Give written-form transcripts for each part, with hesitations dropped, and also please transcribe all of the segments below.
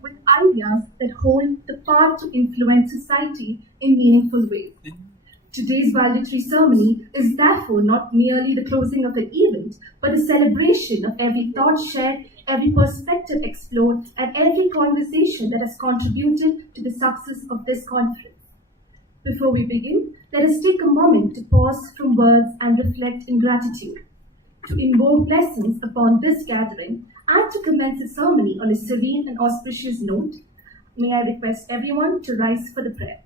with ideas that hold the power to influence society in meaningful ways. Today's valedictory ceremony is therefore not merely the closing of an event, but a celebration of every thought shared, every perspective explored, and every conversation that has contributed to the success of this conference. Before we begin, let us take a moment to pause from words and reflect in gratitude, to invoke blessings upon this gathering, and to commence the ceremony on a serene and auspicious note. May I request everyone to rise for the prayer.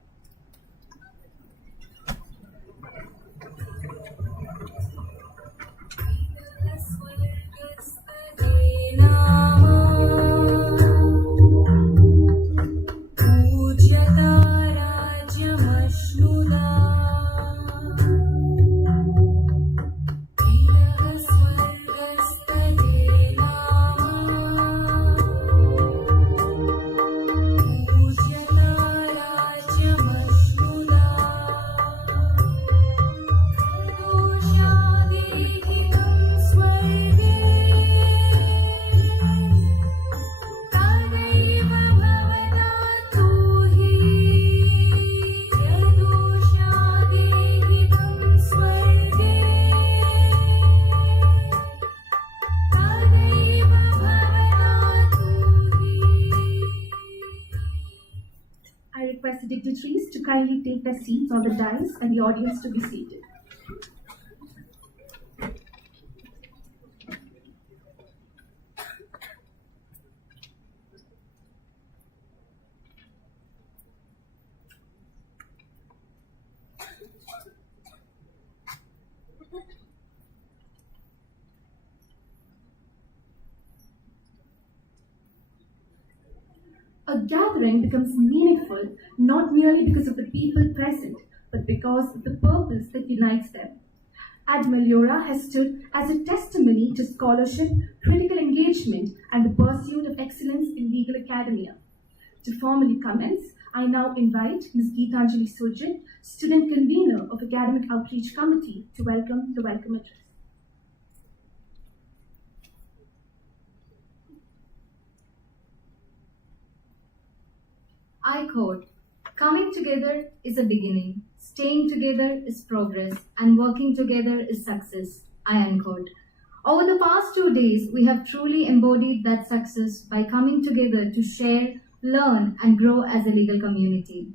Dignitaries to kindly take their seats on the dais and the audience to be seated. A gathering becomes meaningful not merely because of the people present, but because of the purpose that unites them. Meliora has stood as a testimony to scholarship, critical engagement, and the pursuit of excellence in legal academia. To formally commence, I now invite Ms. Geetanjali Surjit, student convener of Academic Outreach Committee, to welcome the welcome address. I quote, "Coming together is a beginning, staying together is progress, and working together is success." I unquote. Over the past 2 days, we have truly embodied that success by coming together to share, learn, and grow as a legal community.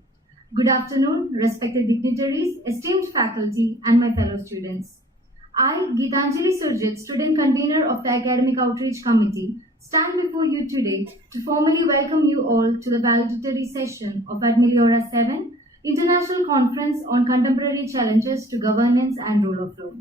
Good afternoon, respected dignitaries, esteemed faculty, and my fellow students. I, Geetanjali Surjit, student convener of the Academic Outreach Committee, stand before you today to formally welcome you all to the valedictory session of Meliora 7, International Conference on Contemporary Challenges to Governance and Rule of Law.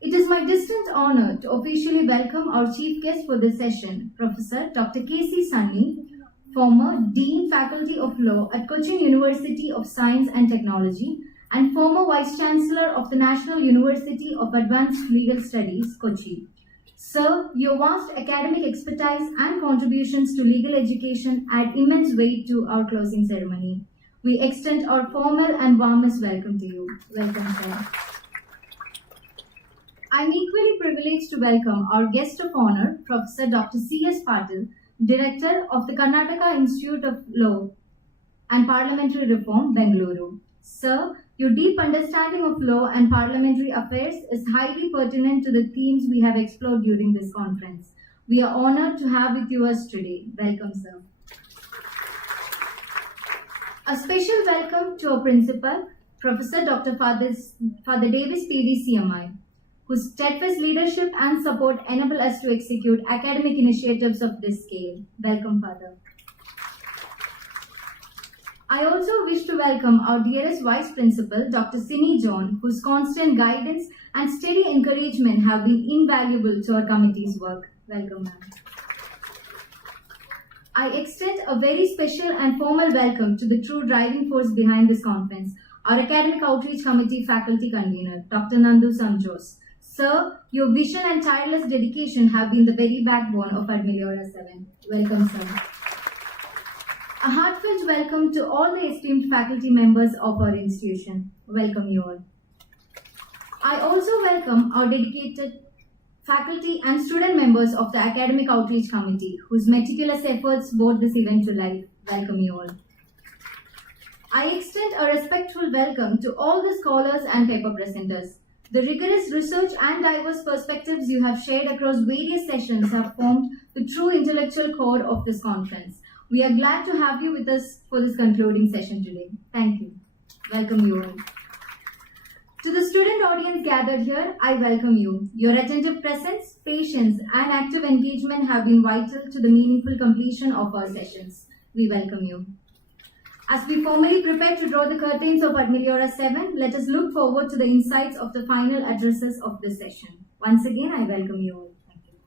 It is my distinct honor to officially welcome our chief guest for this session, Professor Dr. K.C. Sunny, former Dean Faculty of Law at Kochi University of Science and Technology and former Vice Chancellor of the National University of Advanced Legal Studies, Kochi. Sir, your vast academic expertise and contributions to legal education add immense weight to our closing ceremony. We extend our formal and warmest welcome to you. Welcome, sir. I'm equally privileged to welcome our guest of honor, Professor Dr. C.S. Patil, Director of the Karnataka Institute of Law and Parliamentary Reform, Bengaluru. Sir, your deep understanding of law and parliamentary affairs is highly pertinent to the themes we have explored during this conference. We are honored to have with you us today. Welcome, sir. A special welcome to our principal, Professor Dr. Father Davis PV CMI, whose steadfast leadership and support enable us to execute academic initiatives of this scale. Welcome, Father. I also wish to welcome our dearest Vice Principal, Dr. Sini John, whose constant guidance and steady encouragement have been invaluable to our committee's work. Welcome, ma'am. I extend a very special and formal welcome to the true driving force behind this conference, our Academic Outreach Committee faculty convener, Dr. Nandu Samjos. Sir, your vision and tireless dedication have been the very backbone of Meliora 7. Welcome, sir. A heartfelt welcome to all the esteemed faculty members of our institution. Welcome you all. I also welcome our dedicated faculty and student members of the Academic Outreach Committee, whose meticulous efforts brought this event to life. Welcome you all. I extend a respectful welcome to all the scholars and paper presenters. The rigorous research and diverse perspectives you have shared across various sessions have formed the true intellectual core of this conference. We are glad to have you with us for this concluding session today. Thank you. Welcome you all. To the student audience gathered here, I welcome you. Your attentive presence, patience, and active engagement have been vital to the meaningful completion of our sessions. We welcome you. As we formally prepare to draw the curtains of Meliora 7, let us look forward to the insights of the final addresses of this session. Once again, I welcome you all. Thank you.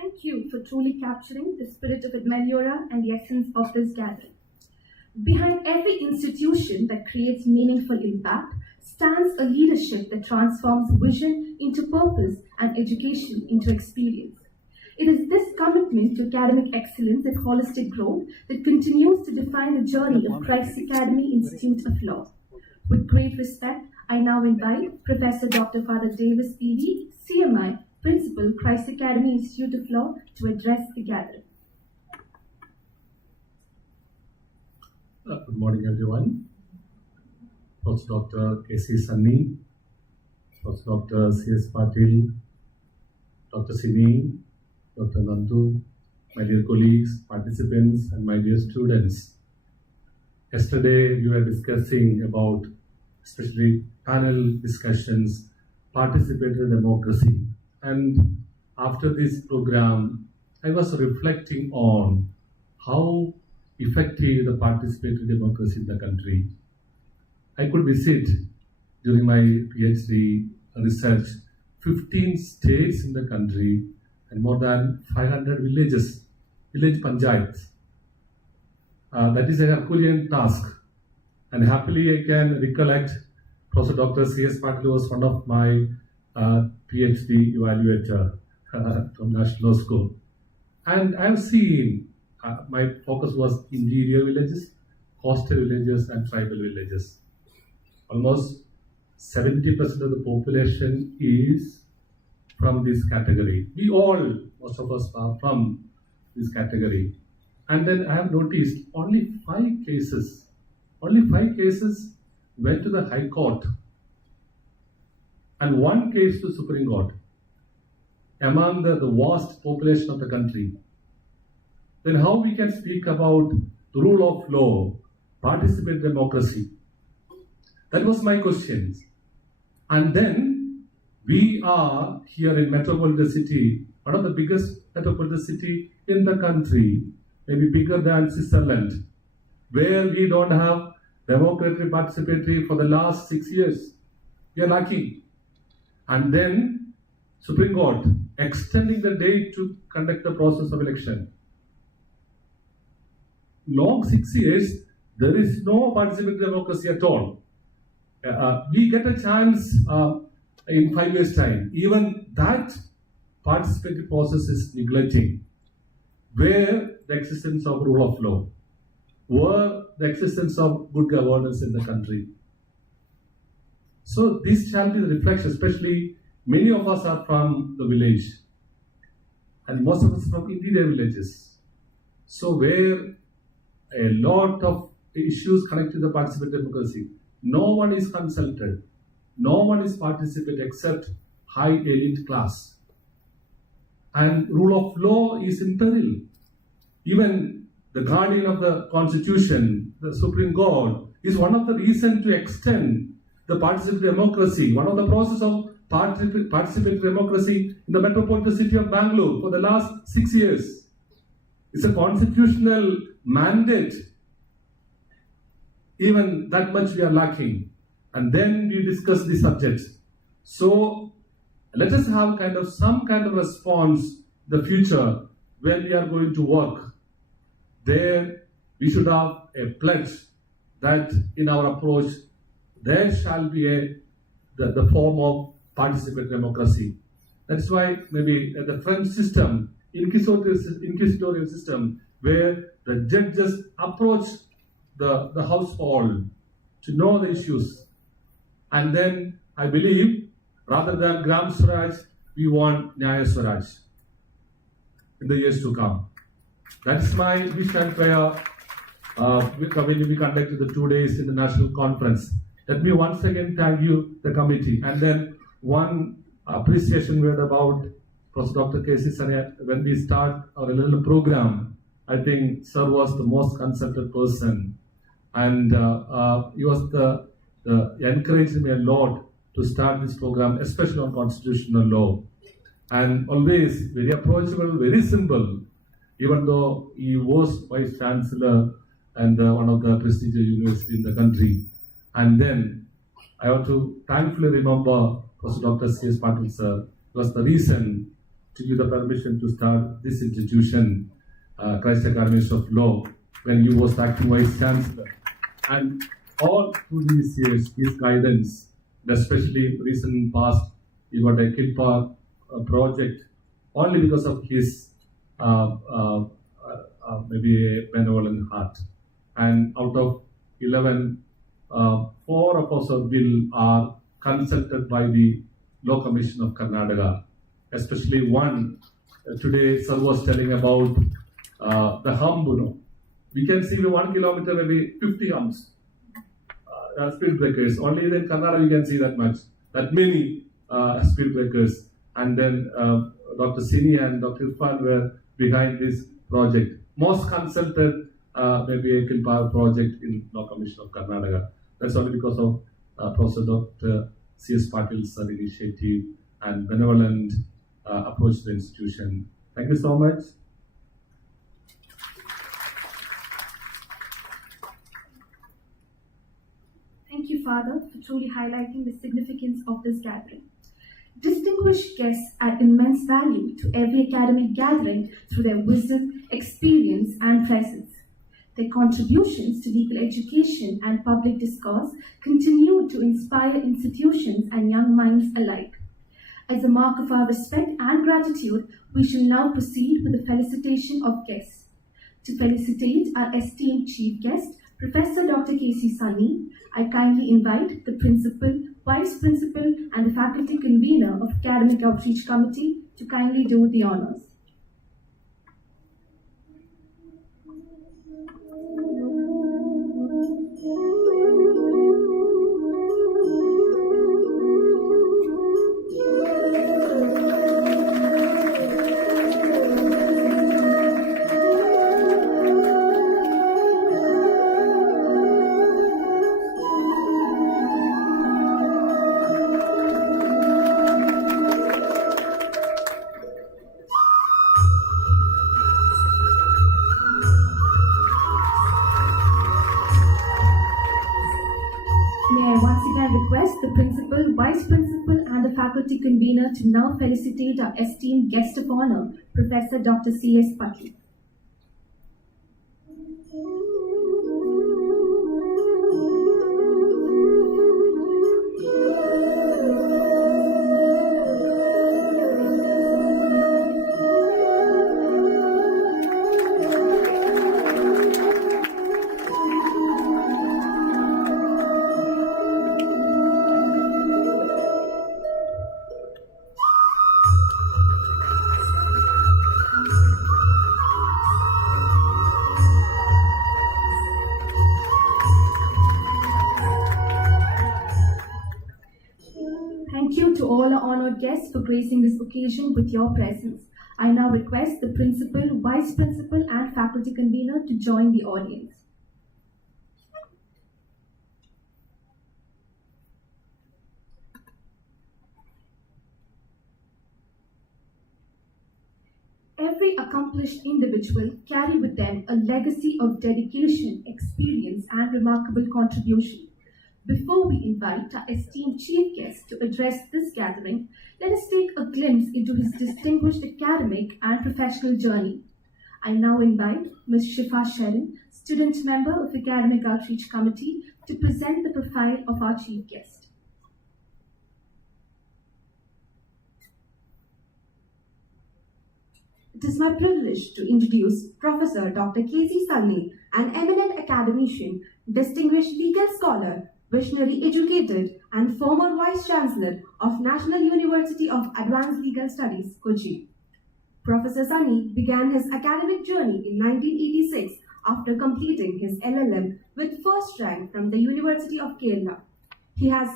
Thank you for truly capturing the spirit of Meliora and the essence of this gathering. Behind every institution that creates meaningful impact stands a leadership that transforms vision into purpose and education into experience. It is this commitment to academic excellence and holistic growth that continues to define the journey of Christ Academy Institute of Law. With great respect, I now invite Professor Dr. Father Davis P.V., CMI, Principal, Christ Academy Institute of Law, to address the gathering. Good morning, everyone. Prof. Dr. K.C. Sunny, Prof. Dr. C.S. Patil, Dr. Sini, Dr. Nandu, my dear colleagues, participants, and my dear students. Yesterday, we were discussing about, especially panel discussions, participatory democracy. And after this program, I was reflecting on how effective the participatory democracy in the country. I could visit during my PhD research 15 states in the country and more than 500 villages, village panchayats. That is a Herculean task. And happily I can recollect Professor Dr. C.S. Patil was one of my PhD evaluator from National Law School. And I have seen, my focus was interior villages, coastal villages, and tribal villages. Almost 70% of the population is from this category. We all, most of us are from this category. And then I have noticed only 5 cases went to the High Court and 1 case to Supreme Court among the vast population of the country. Then how we can speak about the rule of law, participatory democracy? That was my question. And then we are here in metropolitan city, one of the biggest metropolitan city in the country, maybe bigger than Switzerland, where we don't have democratic participatory for the last 6 years. We are lucky. And then Supreme Court extending the date to conduct the process of election. Long 6 years, there is no participatory democracy at all. We get a chance in 5 years' time. Even that participatory process is neglecting. Where the existence of rule of law, where the existence of good governance in the country. So this shall be the reflection, especially many of us are from the village and most of us from interior villages. So where a lot of issues connected to the participatory democracy, no one is consulted, no one is participated except high elite class. And rule of law is in peril. Even the guardian of the constitution, the Supreme Court, is one of the reasons to extend the participatory democracy, one of the process of participatory democracy in the metropolitan city of Bangalore for the last 6 years. It's a constitutional mandate. Even that much we are lacking. And then we discuss the subjects. So let us have some kind of response in the future when we are going to work. There we should have a pledge that in our approach there shall be the form of participatory democracy. That's why maybe the French system, inquisitorial system, where the judges approach the household to know the issues. And then I believe Rather than Gram Swaraj, we want Nyaya Swaraj in the years to come. That's my wish and prayer when we conducted the 2 days international conference. Let me once again thank you, the committee. And then one appreciation word about Prof. Dr. K.C. Sanya. When we start our little program, I think Sir was the most consulted person. And he was the encouraged me a lot to start this program, especially on constitutional law. And always very approachable, very simple, even though he was Vice Chancellor and one of the prestigious universities in the country. And then I have to thankfully remember Prof. Dr. C.S. Patil sir was the reason to give the permission to start this institution, Christ Academy of Law, when he was acting Vice Chancellor. And all through these years, his guidance, especially recent past, he got a KILPAR project only because of his maybe a benevolent heart. And out of 11, 4 of us bill are consulted by the Law Commission of Karnataka, especially one. Today, Sir was telling about the hum, we can see 1 kilometer, maybe 50 hums, speed breakers. Only in Karnataka we can see that much, that many speed breakers. And then Dr. Sini and Dr. Irfan were behind this project. Most consulted maybe a KILPAR project in Law Commission of Karnataka. That's only because of Professor Dr. C.S. Patil's initiative and benevolent approach to the institution. Thank you so much. Thank you, Father, for truly highlighting the significance of this gathering. Distinguished guests add immense value to every academic gathering through their wisdom, experience, and presence. Their contributions to legal education and public discourse continue to inspire institutions and young minds alike. As a mark of our respect and gratitude, we shall now proceed with the felicitation of guests. To felicitate our esteemed chief guest, Professor Dr. K.C. Sunny, I kindly invite the Principal, Vice Principal, and the Faculty Convener of Academic Outreach Committee to kindly do the honors. Request the Principal, Vice Principal, and the Faculty Convener to now felicitate our esteemed guest of honor, Professor Dr. C.S. Patil. All our honored guests for gracing this occasion with your presence. I now request the Principal, Vice Principal, and Faculty Convener to join the audience. Every accomplished individual carry with them a legacy of dedication, experience, and remarkable contribution. Before we invite our esteemed chief guest to address this gathering, let us take a glimpse into his distinguished academic and professional journey. I now invite Ms. Shifa Sharon, student member of Academic Outreach Committee, to present the profile of our chief guest. It is my privilege to introduce Professor Dr. K.C. Sunny, an eminent academician, distinguished legal scholar, visionary educator and former Vice Chancellor of National University of Advanced Legal Studies, Kochi. Professor Sunny began his academic journey in 1986 after completing his LLM with first rank from the University of Kerala. He has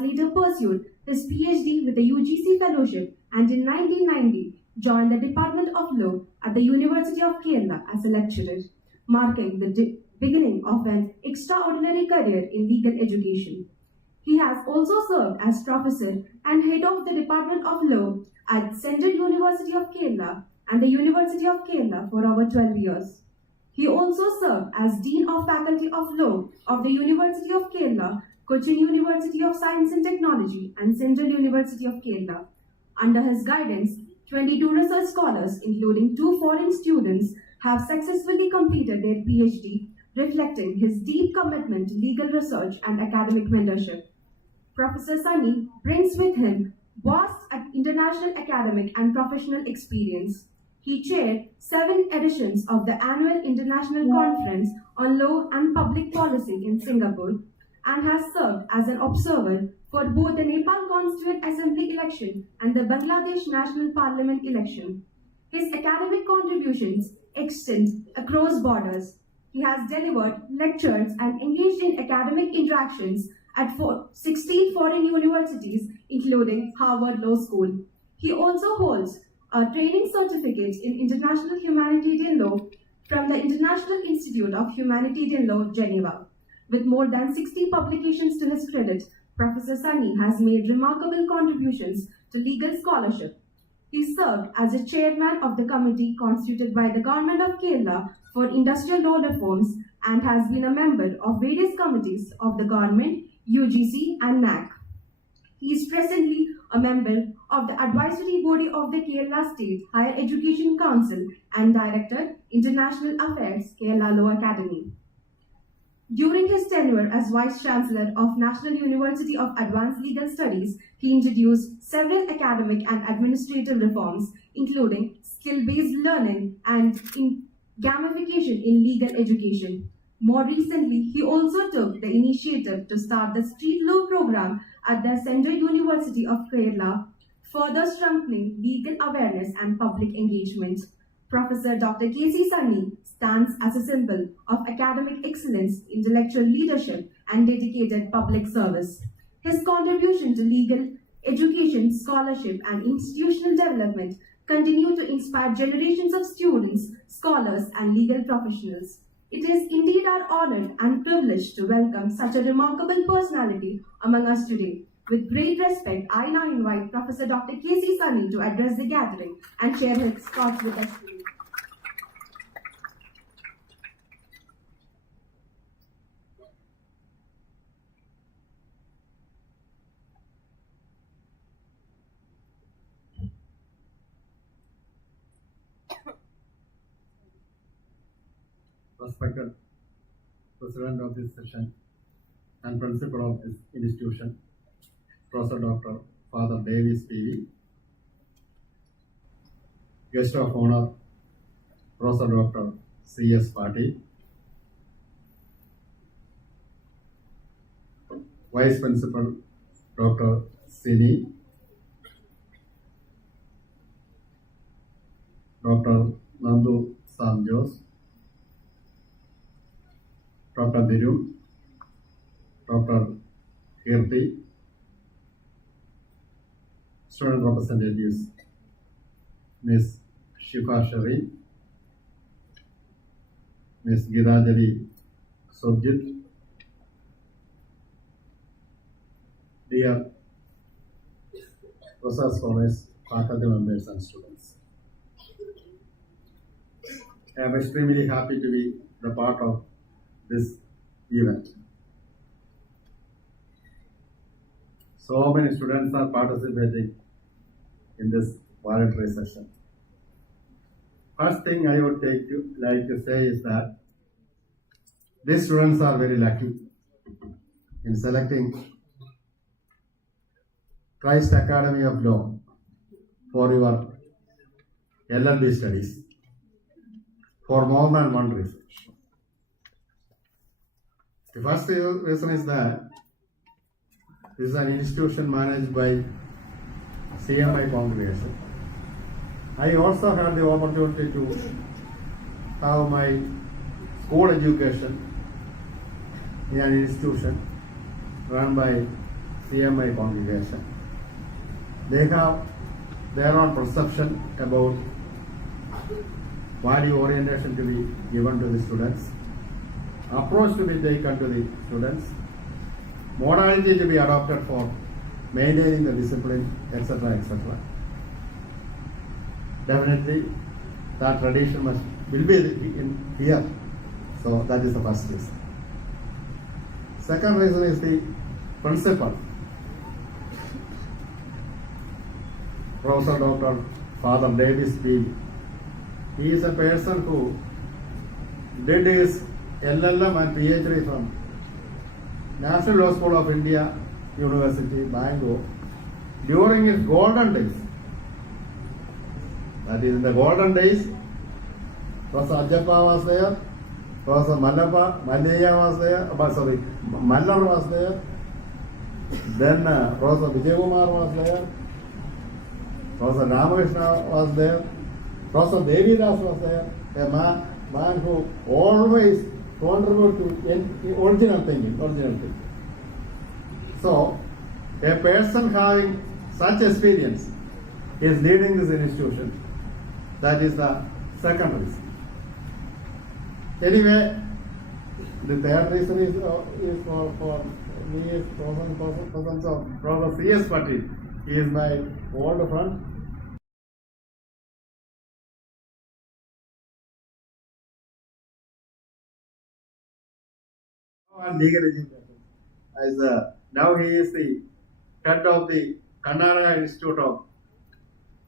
later pursued his PhD with a UGC fellowship and in 1990 joined the Department of Law at the University of Kerala as a lecturer, marking the beginning of an extraordinary career in legal education. He has also served as professor and head of the Department of Law at Central University of Kerala and the University of Kerala for over 12 years. He also served as Dean of Faculty of Law of the University of Kerala, Kochi University of Science and Technology, and Central University of Kerala. Under his guidance, 22 research scholars, including 2 foreign students, have successfully completed their PhD, reflecting his deep commitment to legal research and academic mentorship. Professor Sunny brings with him vast international academic and professional experience. He chaired 7 editions of the annual International Conference on Law and Public Policy in Singapore and has served as an observer for both the Nepal Constituent Assembly election and the Bangladesh National Parliament election. His academic contributions extend across borders. He has delivered lectures and engaged in academic interactions at 16 foreign universities, including Harvard Law School. He also holds a training certificate in International Humanitarian Law from the International Institute of Humanitarian Law, Geneva. With more than 60 publications to his credit, Professor Sunny has made remarkable contributions to legal scholarship. He served as a chairman of the committee constituted by the Government of Kerala for industrial law reforms and has been a member of various committees of the government, UGC and NAC. He is presently a member of the advisory body of the Kerala State Higher Education Council and Director, International Affairs, Kerala Law Academy. During his tenure as Vice Chancellor of National University of Advanced Legal Studies, he introduced several academic and administrative reforms, including skill-based learning and gamification in legal education. More recently, he also took the initiative to start the street law program at the Central University of Kerala, further strengthening legal awareness and public engagement. Professor Dr. K.C. Sunny stands as a symbol of academic excellence, intellectual leadership, and dedicated public service. His contribution to legal education, scholarship, and institutional development continue to inspire generations of students, scholars, and legal professionals. It is indeed our honor and privilege to welcome such a remarkable personality among us today. With great respect, I now invite Professor Dr. K.C. Sunny to address the gathering and share his thoughts with us today. Respected President of this session and Principal of this institution, Professor Dr. Father Davis P.V., Guest of Honor, Professor Dr. C.S. Patil, Vice Principal Dr. Sini, Dr. Nandu Samjos, Dr. Diru, Dr. Kirti, student representatives, Ms. Shifa Sharif, Ms. Giranjali Subjit, dear research scholars, faculty members, and students. I am extremely happy to be the part of this event. So many students are participating in this voluntary session. First thing I would like to say is that these students are very lucky in selecting Christ Academy of Law for your LLB studies for more than one reason. The first reason is that This is an institution managed by CMI congregation. I also had the opportunity to have my school education in an institution run by CMI congregation. They have their own perception about value orientation to be given to the students, approach to be taken to the students, modality to be adopted for maintaining the discipline, etc., etc. Definitely, that tradition will be in here. So that is the first reason. Second reason is the principal. Professor Dr. Father Davis B. He is a person who did his LLM and PhD from National Law School of India, University, Bangalore, during his golden days. That is, in the golden days, Professor Ajappa was there, Professor Meliora was there, Meliora was there, then Professor Vijaykumar was there, Professor Ramakrishna was there, Professor Devidas was there, a man who always contributed to original thinking. So, a person having such experience is leading this institution. That is the second reason. Anyway, the third reason is for me is presence of Professor C.S. Patil. He is my old friend. And legal education. Now he is the head of the Karnataka Institute of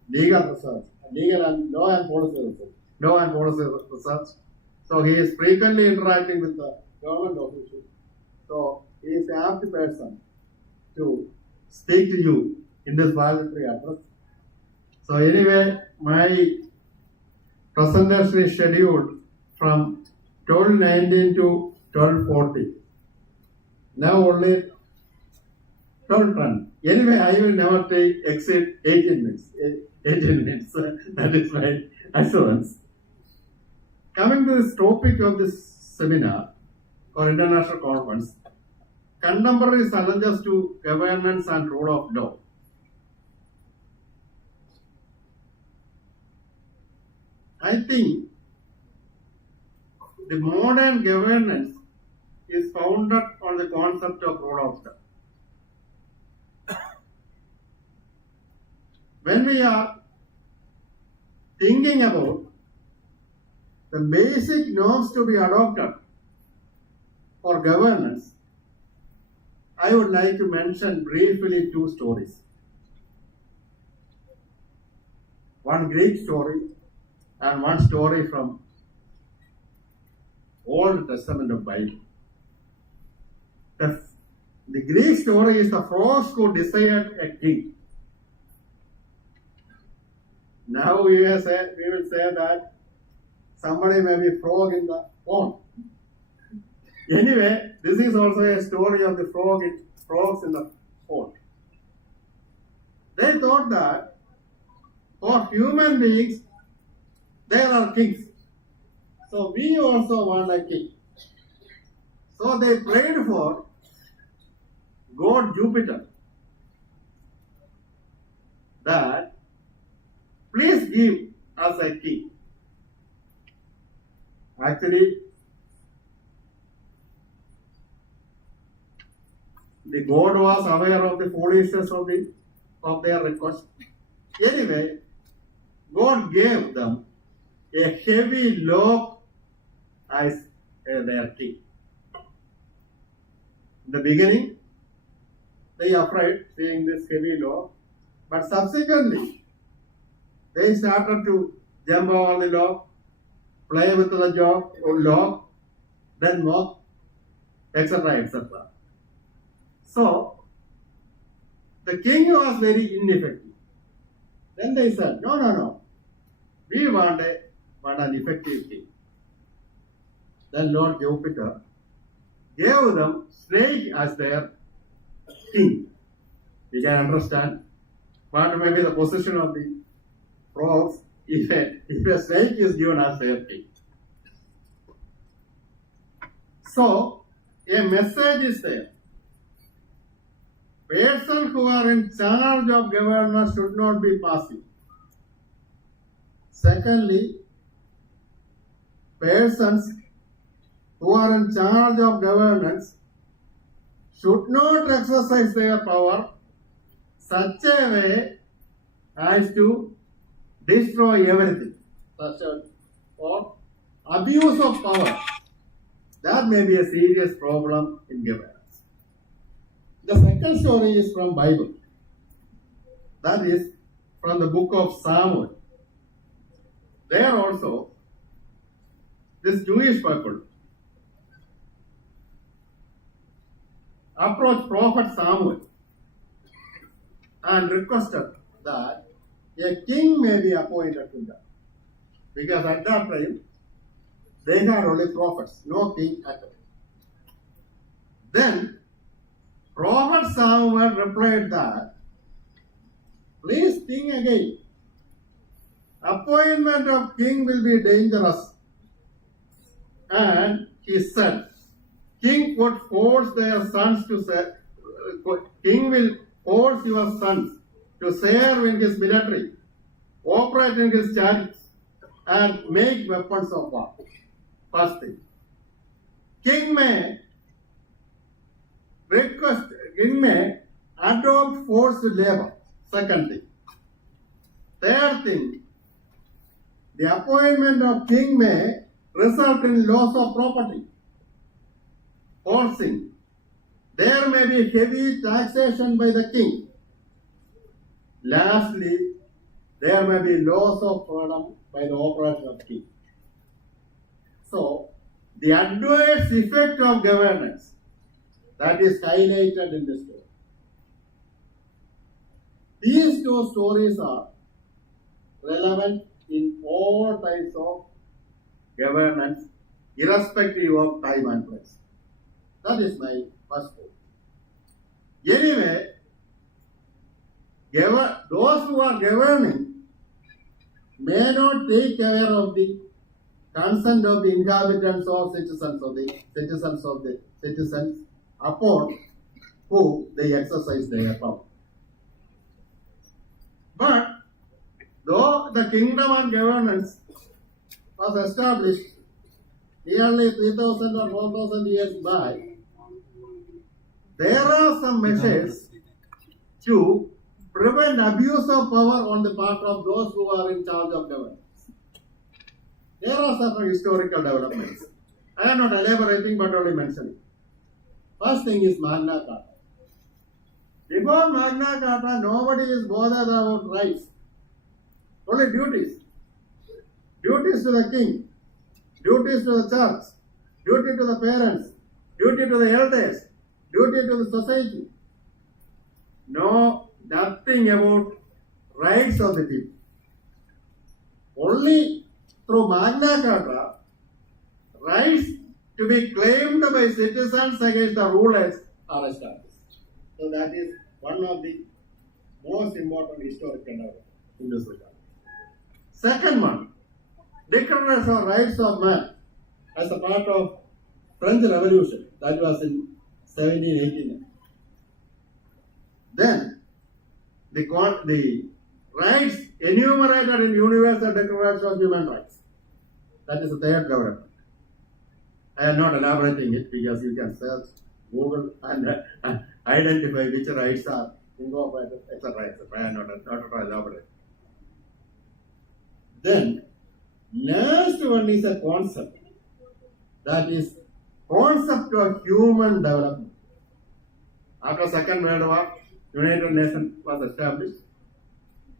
Legal Research, Legal and Law and Policy Research. So he is frequently interacting with the government officials. So he is the apt person to speak to you in this valedictory address. So anyway, my presentation is scheduled from 12:19 to 12:40. Now only 12:10. Anyway, I will never exceed 18 minutes. 18 minutes. That is my assurance. Coming to this topic of this seminar or international conference, contemporary challenges to governance and rule of law. I think the modern governance is founded on the concept of rule of law. When we are thinking about the basic norms to be adopted for governance, I would like to mention briefly two stories. One Greek story and one story from Old Testament of Bible. The Greek story is the frogs who desired a king. Now we will say that somebody may be frog in the pond. Anyway, this is also a story of the frogs in the pond. They thought that for human beings, there are kings. So we also want a king. So they prayed for God Jupiter that please give us a king. Actually, the God was aware of the foolishness of their request. Anyway, God gave them a heavy loaf as their king. In the beginning, they are afraid seeing this heavy loaf, but subsequently, they started to jump over the loaf, play with the loaf, then mock, etc., etc. So, the king was very ineffective. Then they said, no, we want an effective king. Then Lord Jupiter gave them snake as their king. We can understand what may be the position of the Prof if a snake is given as their king. So, a message is there. Persons who are in charge of governance should not be passive. Secondly, persons who are in charge of governance should not exercise their power such a way as to destroy everything, such as or abuse of power. That may be a serious problem in governance. The second story is from Bible. That is from the book of Samuel. There also, this Jewish people approached Prophet Samuel and requested that a king may be appointed to them. Because at that time, they had only prophets, no king at all. Then, Prophet Samuel replied that, please think again. Appointment of king will be dangerous. And he said, king would force their sons to serve, king will force your sons to serve in his military, operate in his chariots, and make weapons of war. First thing. King may adopt forced labor. Second thing. Third thing. The appointment of king may result in loss of property. Fourth thing. There may be heavy taxation by the king. Lastly, there may be loss of freedom by the operation of king. So, the adverse effect of governance that is highlighted in this story. These two stories are relevant in all types of governance, irrespective of time and place. That is my first point. Anyway, those who are governing may not take care of the consent of the inhabitants or citizens upon whom they exercise their power. But though the kingdom and governance was established nearly 3,000 or 4,000 years back, there are some measures to prevent abuse of power on the part of those who are in charge of governance. There are certain historical developments. I am not elaborating but only mentioning. First thing is Magna Carta. Before Magna Carta, nobody is bothered about rights. Only duties. Duties to the king, duties to the church, duty to the parents, duty to the elders, duty to the society. No, nothing about rights of the people. Only through Magna Carta, rights to be claimed by citizens against the rulers are established. So that is one of the most important historical developments in this regard. Second one, Declaration of Rights of Man as a part of French Revolution, that was in 1789. Then the rights enumerated in Universal Declaration of Human Rights, that is the third development. I am not elaborating it because you can search Google and identify which rights are incorporated, etc. I am not elaborating. Then, last one is a concept. That is concept of human development. After Second World War, United Nations was established.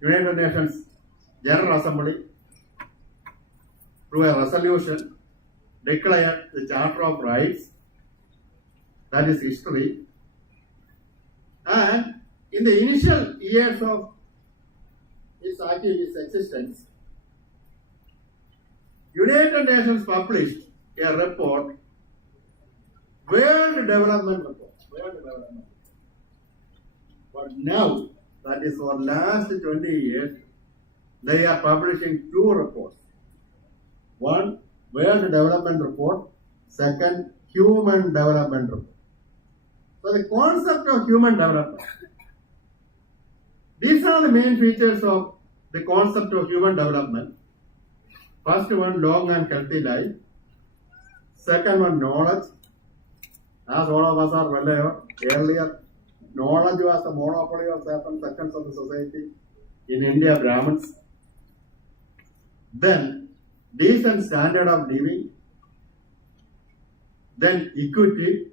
United Nations General Assembly, through a resolution, declared the Charter of Rights. That is history. And in the initial years of its existence, United Nations published a report, World Development Report. World Development. What But now, that is for last 20 years, they are publishing two reports. One, World Development Report. Second, Human Development Report. So the concept of human development. These are the main features of the concept of human development. First one, long and healthy life. Second one, knowledge. As all of us are well aware, earlier, knowledge was the monopoly of certain sections of the society. In India, Brahmins. Then, decent standard of living. Then, equity.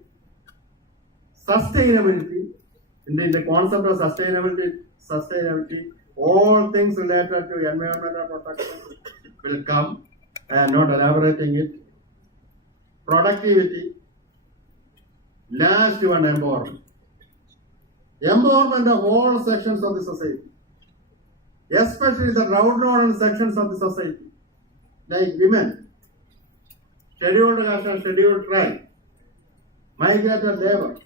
Sustainability. In the concept of sustainability, all things related to environmental protection will come. I am not elaborating it. Productivity. Last one, empowerment. Empowerment of all sections of the society, especially the downtrodden sections of the society, like women, scheduled caste and scheduled tribe, migrated labor.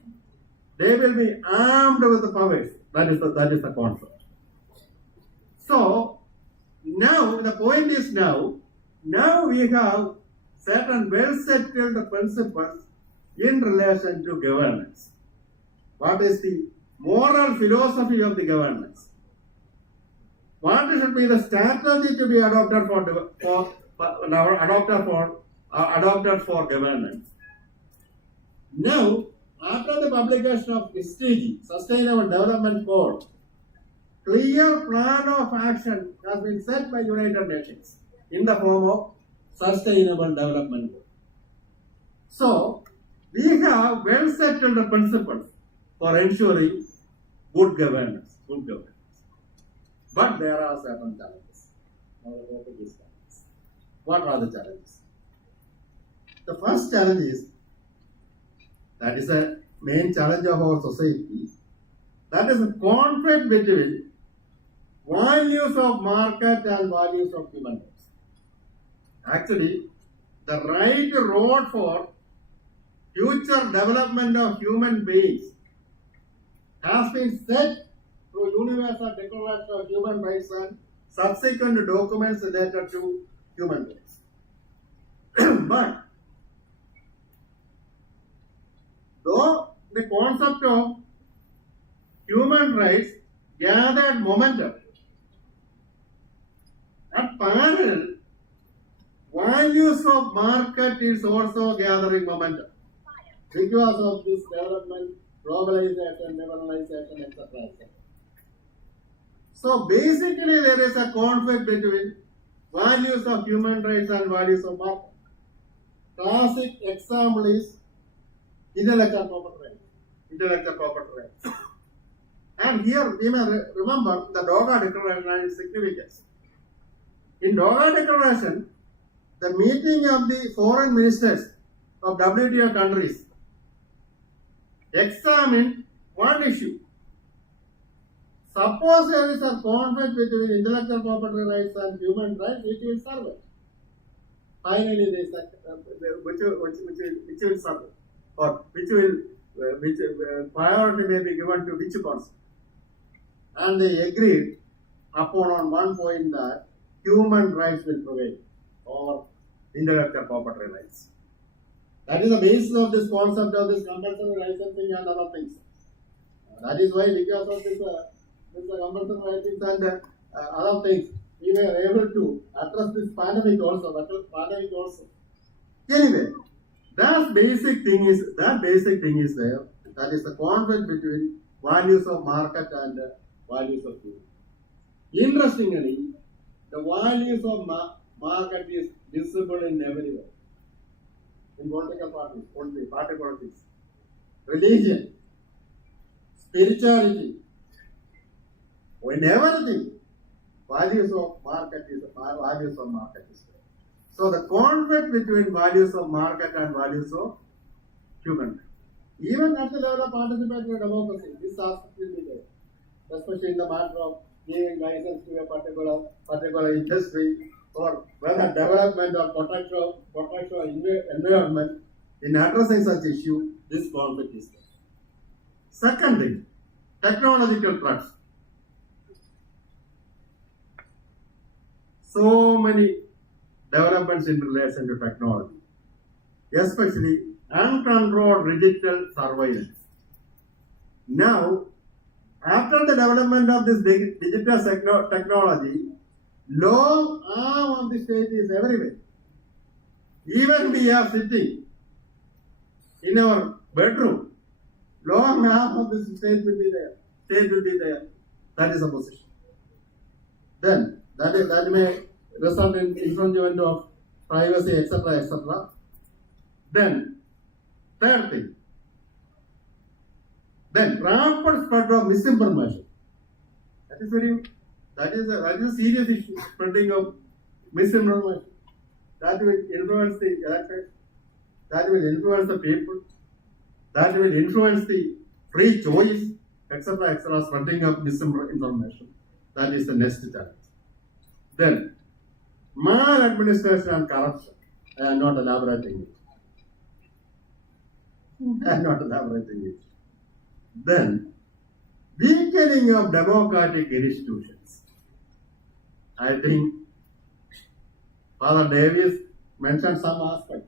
They will be armed with the powers. That is the concept. So now the point is now we have certain well-settled principles in relation to governance. What is the moral philosophy of the governance? What should be the strategy to be adopted for governance? Now, after the publication of SDG, Sustainable Development Goal, clear plan of action has been set by United Nations in the form of Sustainable Development Goal. So, we have well settled principles for ensuring good governance. But there are certain challenges. What are the challenges? The first challenge is, that is a main challenge of our society, that is a conflict between values of market and values of human rights. Actually, the right road for future development of human beings has been set through Universal Declaration of Human Rights and subsequent documents related to human rights. But though the concept of human rights gathered momentum, at parallel, values of market is also gathering momentum because of this development, globalization, liberalization, etc. So basically there is a conflict between values of human rights and values of market. Classic example is intellectual property rights. And here we may remember the Doha Declaration and its significance. In Doha Declaration, the meeting of the foreign ministers of WTO countries examined one issue. Suppose there is a conflict between intellectual property rights and human rights, which will survive. Finally, they said, which will survive, or which priority may be given to which concept. And they agreed upon on one point that human rights will prevail or intellectual property rights. That is the basis of this concept of this compulsory licensing and other things. That is why, because of this compulsory licensing and other things, we were able to address this pandemic also. Anyway, that basic thing is there. That is the conflict between values of market and values of human. Interestingly, the values of market is visible in everywhere. In political parties, party politics, religion, spirituality, in everything, values of market is there. So the conflict between values of market and values of human. Even at the level of participatory democracy, this aspect will be there, especially in the matter of giving license to a particular industry, or whether development or protection of environment. In addressing such issue, this conflict is there. Second thing, technological threats. So many developments in relation to technology, especially uncontrolled digital surveillance. Now, after the development of this digital technology, long arm of the state is everywhere. Even we are sitting in our bedroom, long arm of the state will be there. State will be there. That is a position. Then that may result in infringement of privacy, etc., etc. Then, third thing. Then rapid spread of misinformation. That is a serious issue. Spreading of misinformation. That will influence the electorate. That will influence the people. That will influence the free choice, etc., etc. Spreading of misinformation. That is the next challenge. Then, maladministration and corruption. I am not elaborating it. I am not elaborating it. Then, weakening of democratic institutions. I think Father Davies mentioned some aspect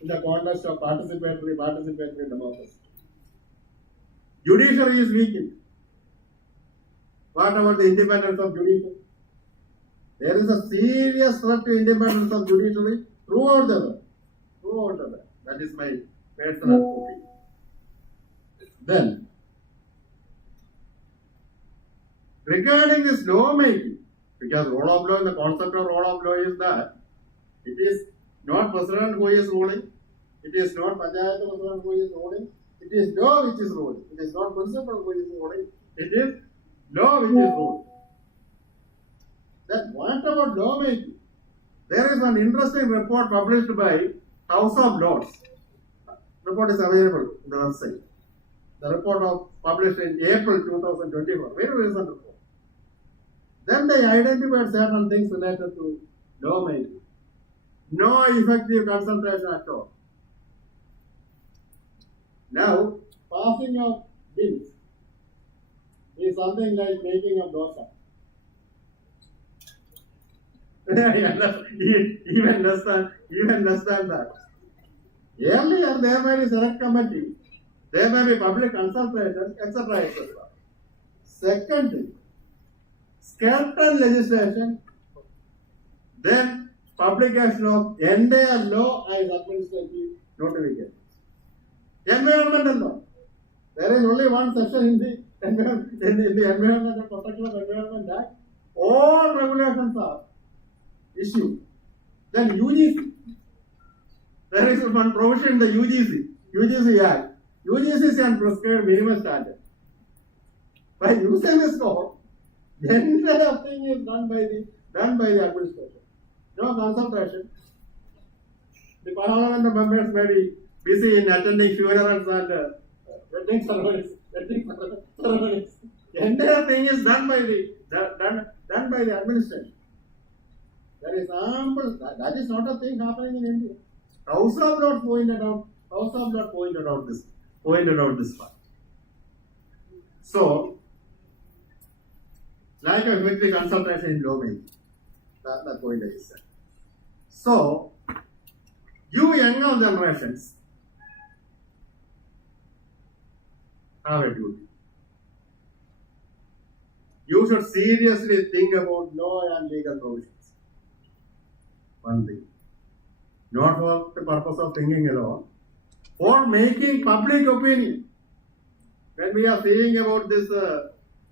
in the context of participatory democracy. Judiciary is weakened. What about the independence of judiciary? There is a serious threat to independence of judiciary throughout the world. Throughout the world. That is my personal opinion. Then, regarding this lawmaking, because rule of law, the concept of rule of law is that it is not president who is ruling, it is not Panchayat president who is ruling, it is law which is ruling, it is not principal who is ruling, it is law which is ruling. Then what about lawmaking? There is an interesting report published by House of Lords. The report is available on the website. The report of published in April 2024, very recent report. Then they identified certain things related to lawmaking. No effective consultation at all. Now, passing of bills is something like making a dosa. even less than that. Earlier, there may be select committee, there may be public consultation, etc., etc. Second thing, skeleton legislation, then publication of entire law as administrative notification. Environmental law. There is only one section in the Environmental Protection of Environment Act. All regulations are issued. Then UGC. There is one provision in the UGC Act. UGC can prescribe minimum standard. By using this code, the entire thing is done by the administration. No consultation. The Parliament members may be busy in attending funerals and wedding ceremonies. The entire thing is done by the administration. There is ample. That is not a thing happening in India. House of Lords pointed out this part. So, like a weekly consultation in lawmaking. That point is said. So, you younger generations have a duty. You should seriously think about law and legal provisions. One thing. Not for the purpose of thinking alone, for making public opinion. When we are seeing about this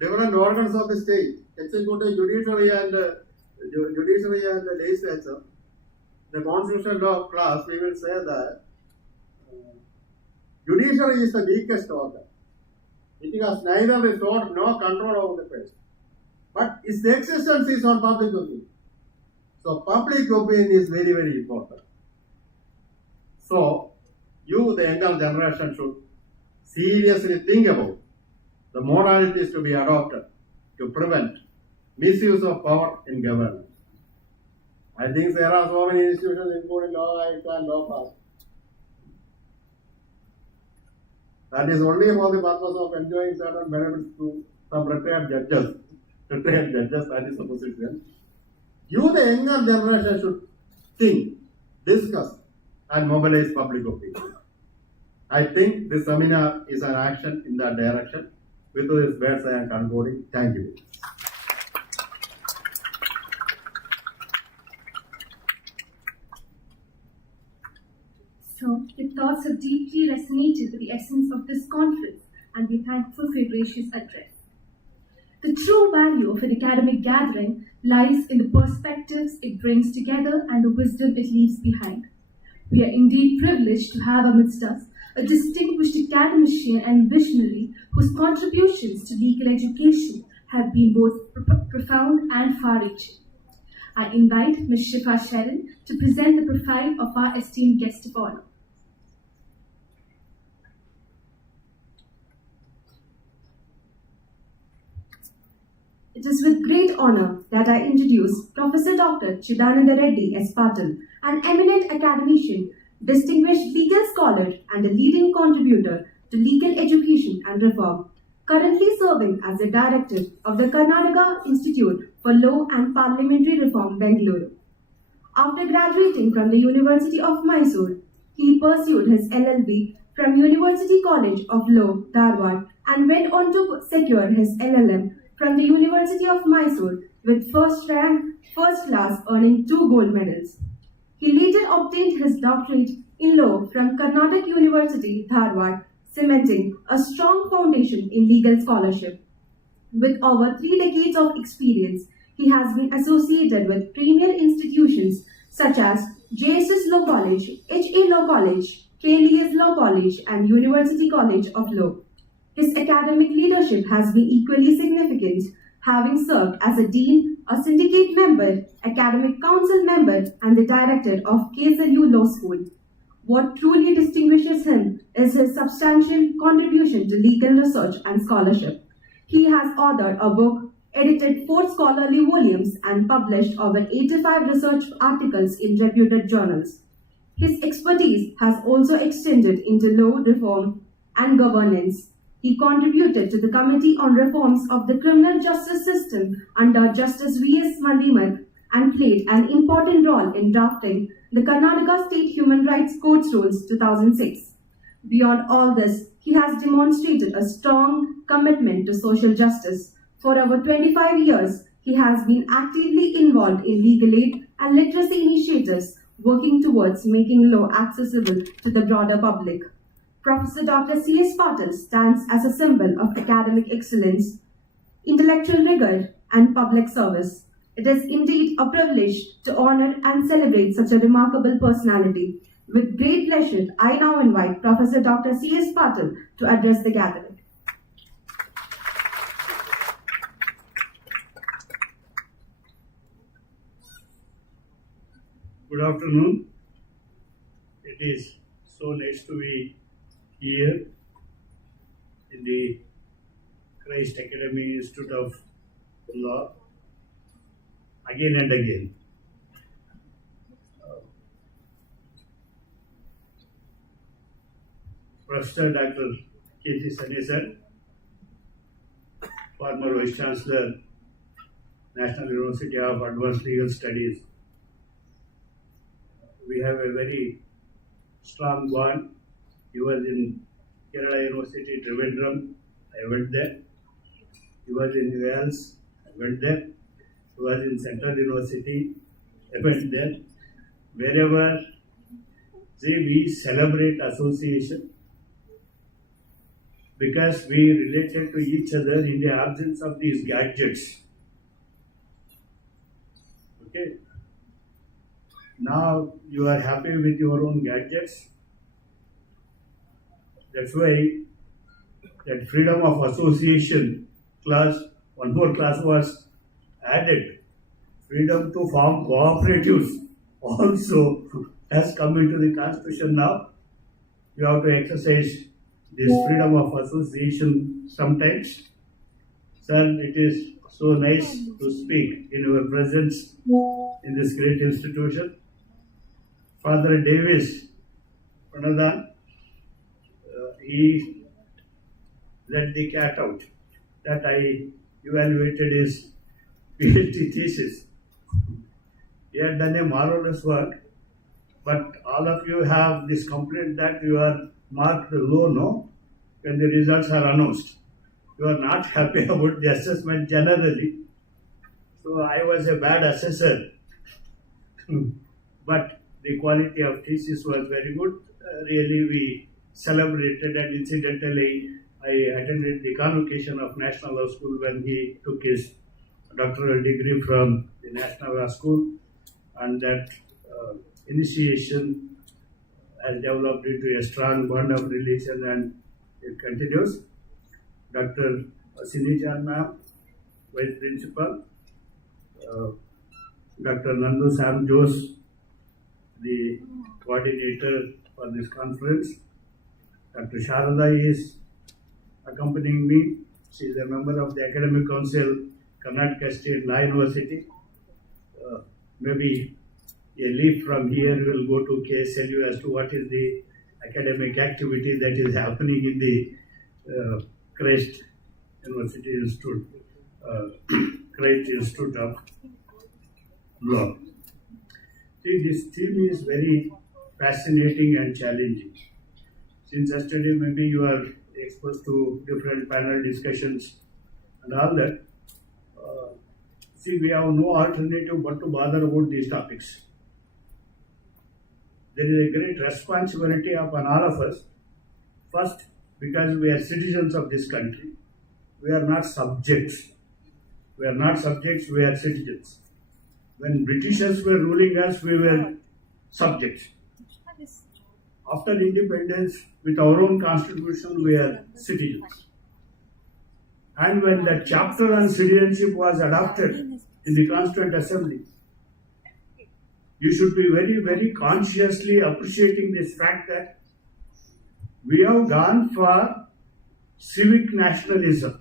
different organs of the state, executive, judiciary and legislature, the constitutional law class, we will say that judiciary is the weakest organ. It has neither resort nor control over the press. But its existence is on public opinion. So public opinion is very, very important. So, you, the younger generation, should seriously think about the modalities to be adopted to prevent misuse of power in government. I think there are so many institutions, including law, and law pass. That is only for the purpose of enjoying certain benefits to some retired judges. Retired judges, that is the position. You, the younger generation, should think, discuss, and mobilize public opinion. I think this seminar is an action in that direction. With these words, I am concluding. Thank you. So, your thoughts have deeply resonated with the essence of this conference, and we're thankful for your gracious address. The true value of an academic gathering lies in the perspectives it brings together and the wisdom it leaves behind. We are indeed privileged to have amidst us a distinguished academician and visionary whose contributions to legal education have been both profound and far-reaching. I invite Ms. Shifa Sharon to present the profile of our esteemed guest of honor. It is with great honor that I introduce Professor Dr. Chidananda Reddy S. Patil, an eminent academician, distinguished legal scholar, and a leading contributor to legal education and reform, currently serving as the director of the Karnataka Institute for Law and Parliamentary Reform, Bengaluru. After graduating from the University of Mysore, he pursued his LLB from University College of Law, Dharwad, and went on to secure his LLM from the University of Mysore with first class, earning 2 gold medals. He later obtained his doctorate in law from Karnataka University, Dharwad, cementing a strong foundation in legal scholarship. With over 3 decades of experience, he has been associated with premier institutions such as JSS Law College, HA Law College, KLES Law College, and University College of Law. His academic leadership has been equally significant, having served as a dean, a syndicate member, academic council member, and the director of KSLU Law School. What truly distinguishes him is his substantial contribution to legal research and scholarship. He has authored a book, edited 4 scholarly volumes, and published over 85 research articles in reputed journals. His expertise has also extended into law reform and governance. He contributed to the Committee on Reforms of the Criminal Justice System under Justice V.S. Mandimath and played an important role in drafting the Karnataka State Human Rights Codes Rules 2006. Beyond all this, he has demonstrated a strong commitment to social justice. For over 25 years, he has been actively involved in legal aid and literacy initiatives, working towards making law accessible to the broader public. Professor Dr. C.S. Patil stands as a symbol of academic excellence, intellectual rigor, and public service. It is indeed a privilege to honor and celebrate such a remarkable personality. With great pleasure, I now invite Professor Dr. C.S. Patil to address the gathering. Good afternoon. It is so nice to be here in the Christ Academy Institute of Law again and again. Professor Dr. K.C. Sunny sir, former Vice Chancellor, National University of Advanced Legal Studies. We have a very strong bond. He was in Kerala University, Trivandrum. I went there. He was in Wales. I went there. He was in Central University. I went there. Wherever we celebrate association because we related to each other in the absence of these gadgets. Okay. Now you are happy with your own gadgets. That's why that freedom of association clause, one more clause was added. Freedom to form cooperatives also has come into the constitution now. You have to exercise this freedom of association sometimes. Sir, it is so nice to speak in your presence in this great institution. Father Davis Pranadhan, he let the cat out. That I evaluated his PhD thesis. He had done a marvelous work, but all of you have this complaint that you are marked low, no? When the results are announced. You are not happy about the assessment generally. So I was a bad assessor. But the quality of thesis was very good. Really, we celebrated, and incidentally, I attended the convocation of National Law School when he took his doctoral degree from the National Law School, and that initiation has developed into a strong bond of relation, and it continues. Dr. Sinijan ma'am, Vice Principal, Dr. Nandu Sam Jose, the coordinator for this conference. Dr. Sharada is accompanying me. She is a member of the Academic Council, Karnataka State Law University. Maybe a leap from here will go to KSLU as to what is the academic activity that is happening in the Christ University Institute, Christ Institute of Law. See, this theme is very fascinating and challenging. Since yesterday, maybe you are exposed to different panel discussions and all that. See, we have no alternative but to bother about these topics. There is a great responsibility upon all of us. First, because we are citizens of this country. We are not subjects. We are not subjects, we are citizens. When Britishers were ruling us, we were subjects. After independence, with our own constitution, we are citizens. And when the chapter on citizenship was adopted in the Constituent Assembly, you should be very, very consciously appreciating this fact that we have gone for civic nationalism.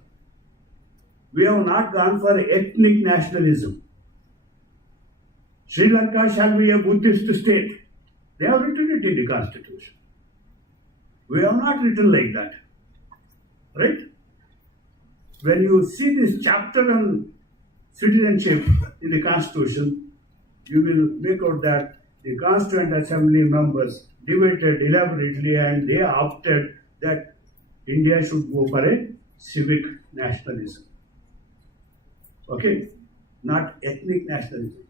We have not gone for ethnic nationalism. Sri Lanka shall be a Buddhist state. They have written it in the Constitution. We have not written like that. Right? When you see this chapter on citizenship in the Constitution, you will make out that the Constituent Assembly members debated elaborately and they opted that India should go for a civic nationalism. Okay? Not ethnic nationalism.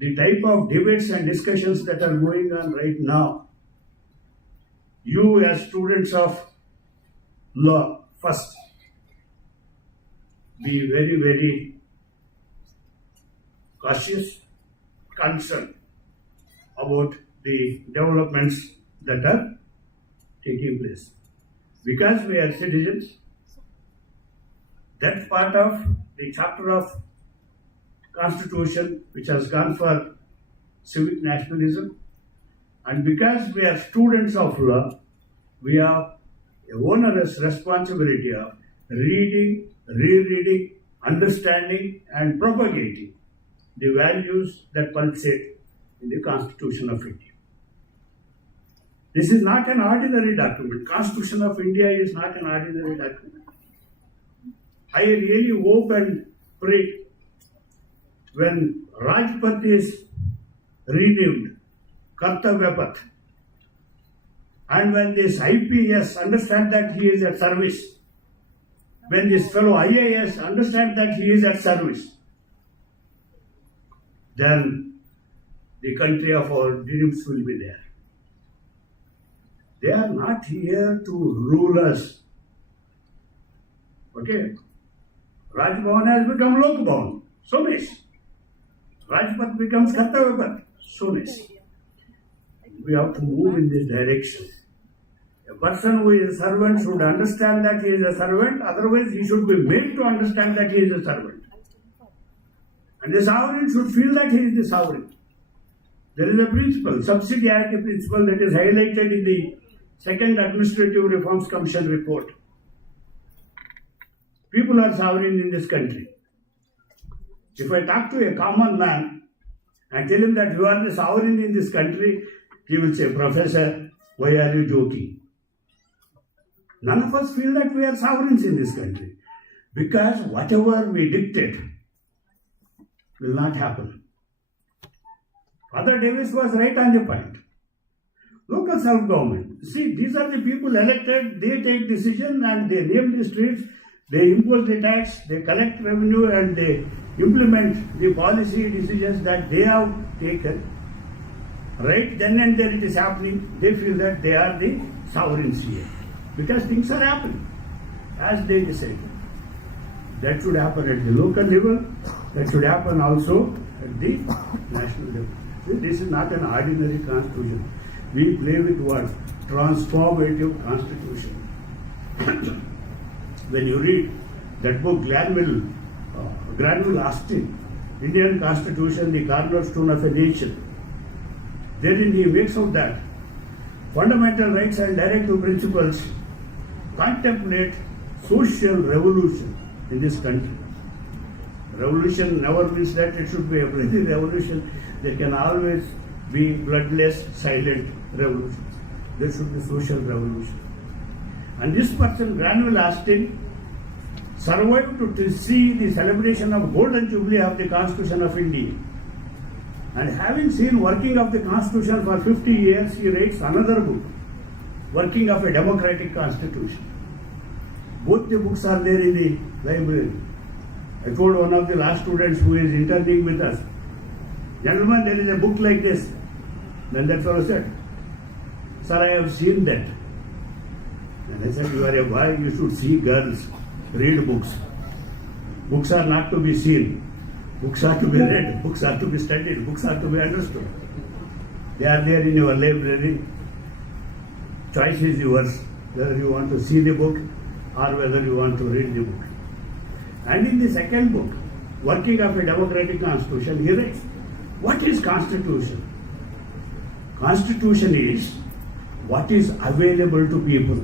The type of debates and discussions that are going on right now, you as students of law, first, be very, very cautious, concerned about the developments that are taking place. Because we are citizens, that part of the chapter of Constitution which has gone for civic nationalism, and because we are students of law, we have a onerous responsibility of reading, rereading, understanding and propagating the values that pulsate in the Constitution of India. This is not an ordinary document. Constitution of India is not an ordinary document. I really hope and pray when Rajpath is renamed Kartavyapath, and when this IPS understand that he is at service, when this fellow IAS understand that he is at service, then the country of our dreams will be there. They are not here to rule us. Okay? Rajbhavan has become Lokbhavan. So nice. Rajpath becomes Kartavyapath. So nice. We have to move in this direction. A person who is a servant should understand that he is a servant, otherwise he should be made to understand that he is a servant. And the sovereign should feel that he is the sovereign. There is a principle, subsidiarity principle, that is highlighted in the second Administrative Reforms Commission report. People are sovereign in this country. If I talk to a common man and tell him that you are the sovereign in this country, he will say, Professor, why are you joking? None of us feel that we are sovereigns in this country. Because whatever we dictate will not happen. Father Davis was right on the point. Local self-government. See, these are the people elected, they take decision and they name the streets, they impose the tax, they collect revenue and they implement the policy decisions that they have taken. Right then and there it is happening. They feel that they are the sovereigns here. Because things are happening as they decide. That should happen at the local level, that should happen also at the national level. See, this is not an ordinary constitution. We play with words. Transformative constitution. When you read that book, Granville Austin, Indian Constitution, the cornerstone of a nation, therein he makes out that fundamental rights and directive principles contemplate social revolution in this country. Revolution never means that it should be a bloody revolution. There can always be bloodless, silent revolutions. There should be social revolution. And this person, Granville Austin, survived to see the celebration of Golden Jubilee of the Constitution of India. And having seen working of the Constitution for 50 years, he writes another book, Working of a Democratic Constitution. Both the books are there in the library. I told one of the last students who is interning with us, gentlemen, there is a book like this. Then that fellow said, sir, I have seen that. And I said, you are a boy, you should see girls, read books. Books are not to be seen. Books are to be read. Books are to be studied. Books are to be understood. They are there in your library. Choice is yours, whether you want to see the book or whether you want to read the book. And in the second book, Working of a Democratic Constitution, he writes, what is Constitution? Constitution is what is available to people.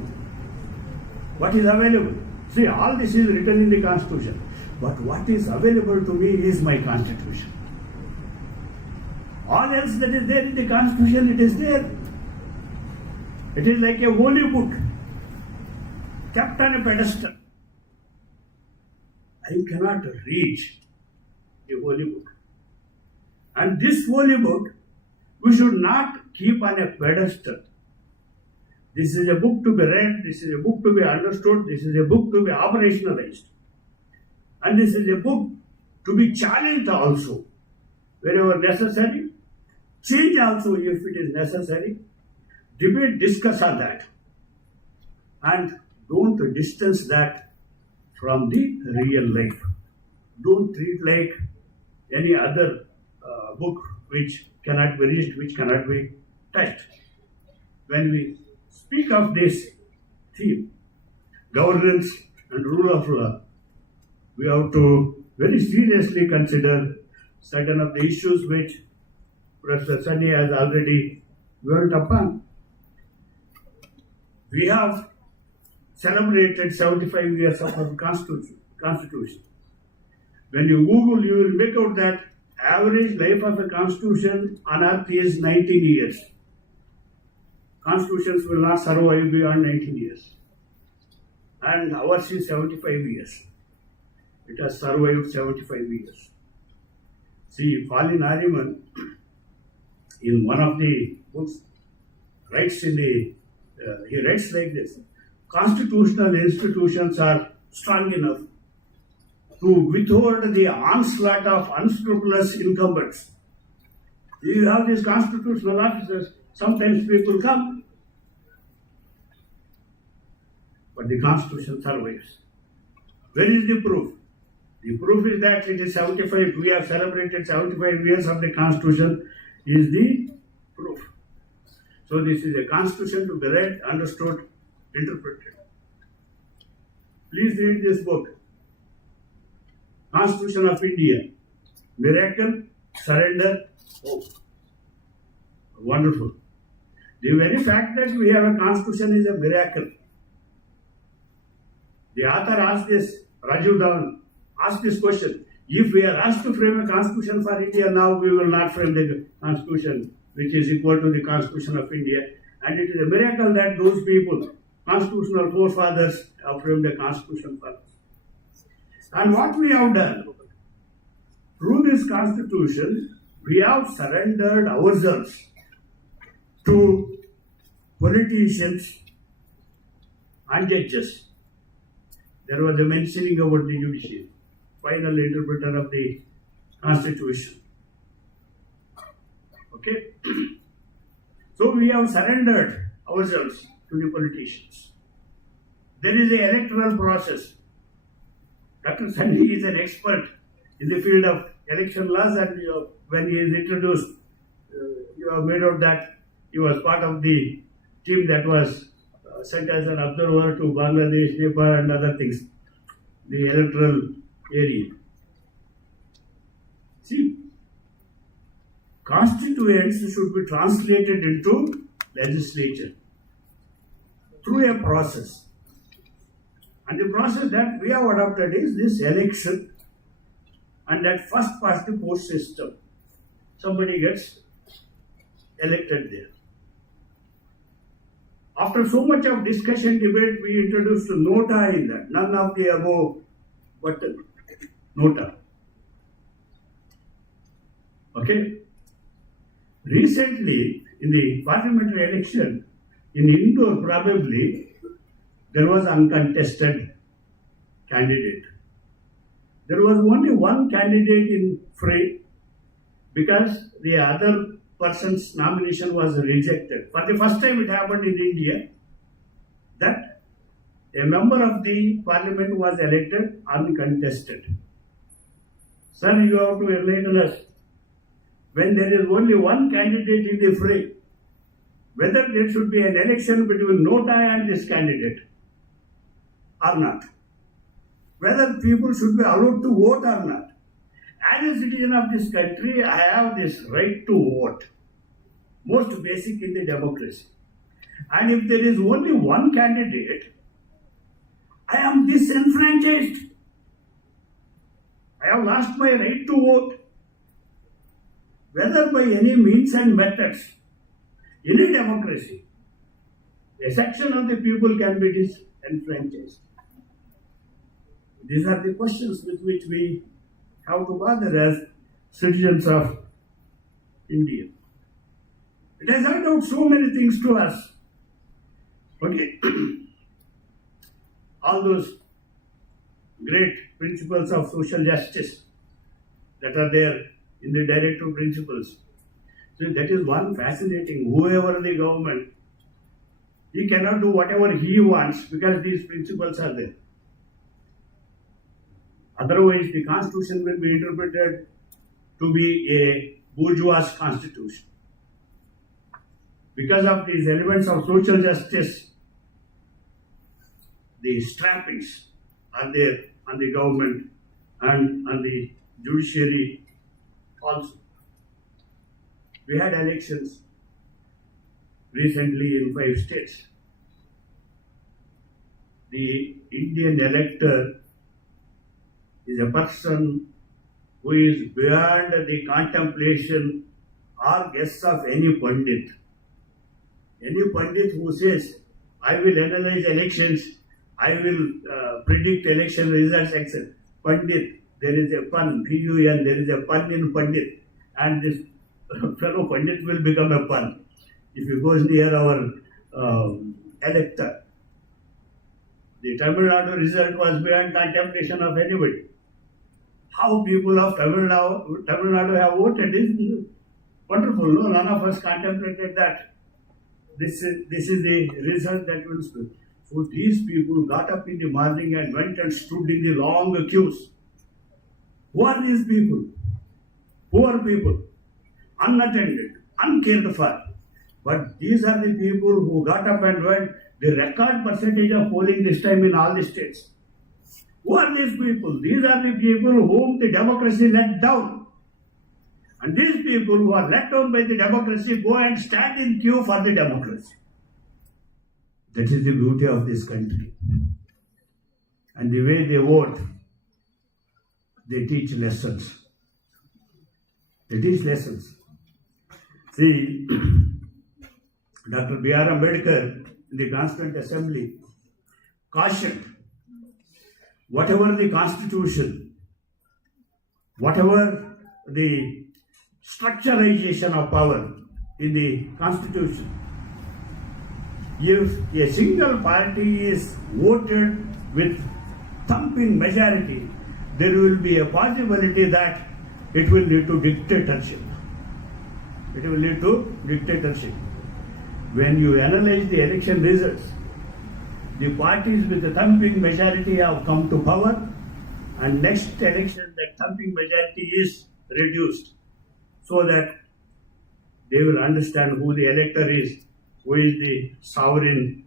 What is available? See, all this is written in the Constitution. But what is available to me is my Constitution. All else that is there in the Constitution, it is there. It is like a holy book kept on a pedestal. I cannot reach the holy book. And this holy book, we should not keep on a pedestal. This is a book to be read, this is a book to be understood, this is a book to be operationalized. And this is a book to be challenged also, wherever necessary. Change also if it is necessary. Debate, discuss on that. And don't distance that from the real life. Don't treat like any other book which cannot be reached, which cannot be touched. When we speak of this theme, governance and rule of law, we have to very seriously consider certain of the issues which Professor Sunny has already dwelt upon. We have celebrated 75 years of our Constitution. When you Google, you will make out that average life of a Constitution on earth is 19 years. Constitutions will not survive beyond 19 years. And ours is 75 years. It has survived 75 years. See, Falin Ariman, in one of the books, he writes like this: constitutional institutions are strong enough to withhold the onslaught of unscrupulous incumbents. You have these constitutional officers, sometimes people come, but the Constitution survives. Where is the proof? The proof is that it is 75, we have celebrated 75 years of the Constitution, is the proof. So this is a Constitution to be read, understood, interpreted. Please read this book, Constitution of India, Miracle, Surrender, Hope. Wonderful. The very fact that we have a Constitution is a miracle. The author asked this, Rajiv Dhawan asked this question: if we are asked to frame a Constitution for India now, we will not frame the Constitution which is equal to the Constitution of India. And it is a miracle that those people constitutional forefathers, after whom the constitution follows. And what we have done, through this constitution, we have surrendered ourselves to politicians and judges. There was a mentioning about the judiciary, final interpreter of the constitution. Okay? So we have surrendered ourselves to the politicians. There is an electoral process. Dr. Sunny is an expert in the field of election laws, and when he is introduced, you have made out that he was part of the team that was sent as an observer to Bangladesh, Nepal and other things, the electoral area. See, constituents should be translated into legislature through a process. And the process that we have adopted is this election and that first past the post system. Somebody gets elected there. After so much of discussion, debate, we introduced nota in that. None of the above, but nota. Okay? Recently, in the parliamentary election, in Indore probably, there was uncontested candidate. There was only one candidate in free because the other person's nomination was rejected. For the first time it happened in India that a member of the parliament was elected uncontested. Sir, you have to enlighten us. When there is only one candidate in the fray, whether there should be an election between Nota and this candidate or not, whether people should be allowed to vote or not. As a citizen of this country, I have this right to vote, most basic in the democracy. And if there is only one candidate, I am disenfranchised. I have lost my right to vote, whether by any means and methods. In a democracy, a section of the people can be disenfranchised. These are the questions with which we have to bother as citizens of India. It has held out so many things to us. Okay. All those great principles of social justice that are there in the directive principles. So that is one fascinating. Whoever the government, he cannot do whatever he wants because these principles are there. Otherwise, the constitution will be interpreted to be a bourgeois constitution. Because of these elements of social justice, the strappings are there on the government and on the judiciary also. We had elections recently in 5 states. The Indian elector is a person who is beyond the contemplation or guess of any pundit. Any pundit who says, I will analyze elections, I will predict election results, etc. Pundit, there is a pun, P-U-N, there is a pun in pundit, and this fellow pundit will become a pun if he goes near our elector. The Tamil Nadu result was beyond contemplation of anybody. How people of Tamil Nadu have voted is wonderful. No, none of us contemplated that. This is the result that will speak. So these people got up in the morning and went and stood in the long queues. Who are these people? Poor people, unattended, uncared for. But these are the people who got up and went. The record percentage of polling this time in all the states. Who are these people? These are the people whom the democracy let down. And these people who are let down by the democracy go and stand in queue for the democracy. That is the beauty of this country. And the way they vote, they teach lessons. They teach lessons. See, Dr. B.R. Ambedkar in the Constituent Assembly cautioned whatever the Constitution, whatever the structurization of power in the Constitution, if a single party is voted with thumping majority, there will be a possibility that it will lead to dictatorship. It will lead to dictatorship. When you analyze the election results, the parties with the thumping majority have come to power, and next election that thumping majority is reduced, so that they will understand who the elector is, who is the sovereign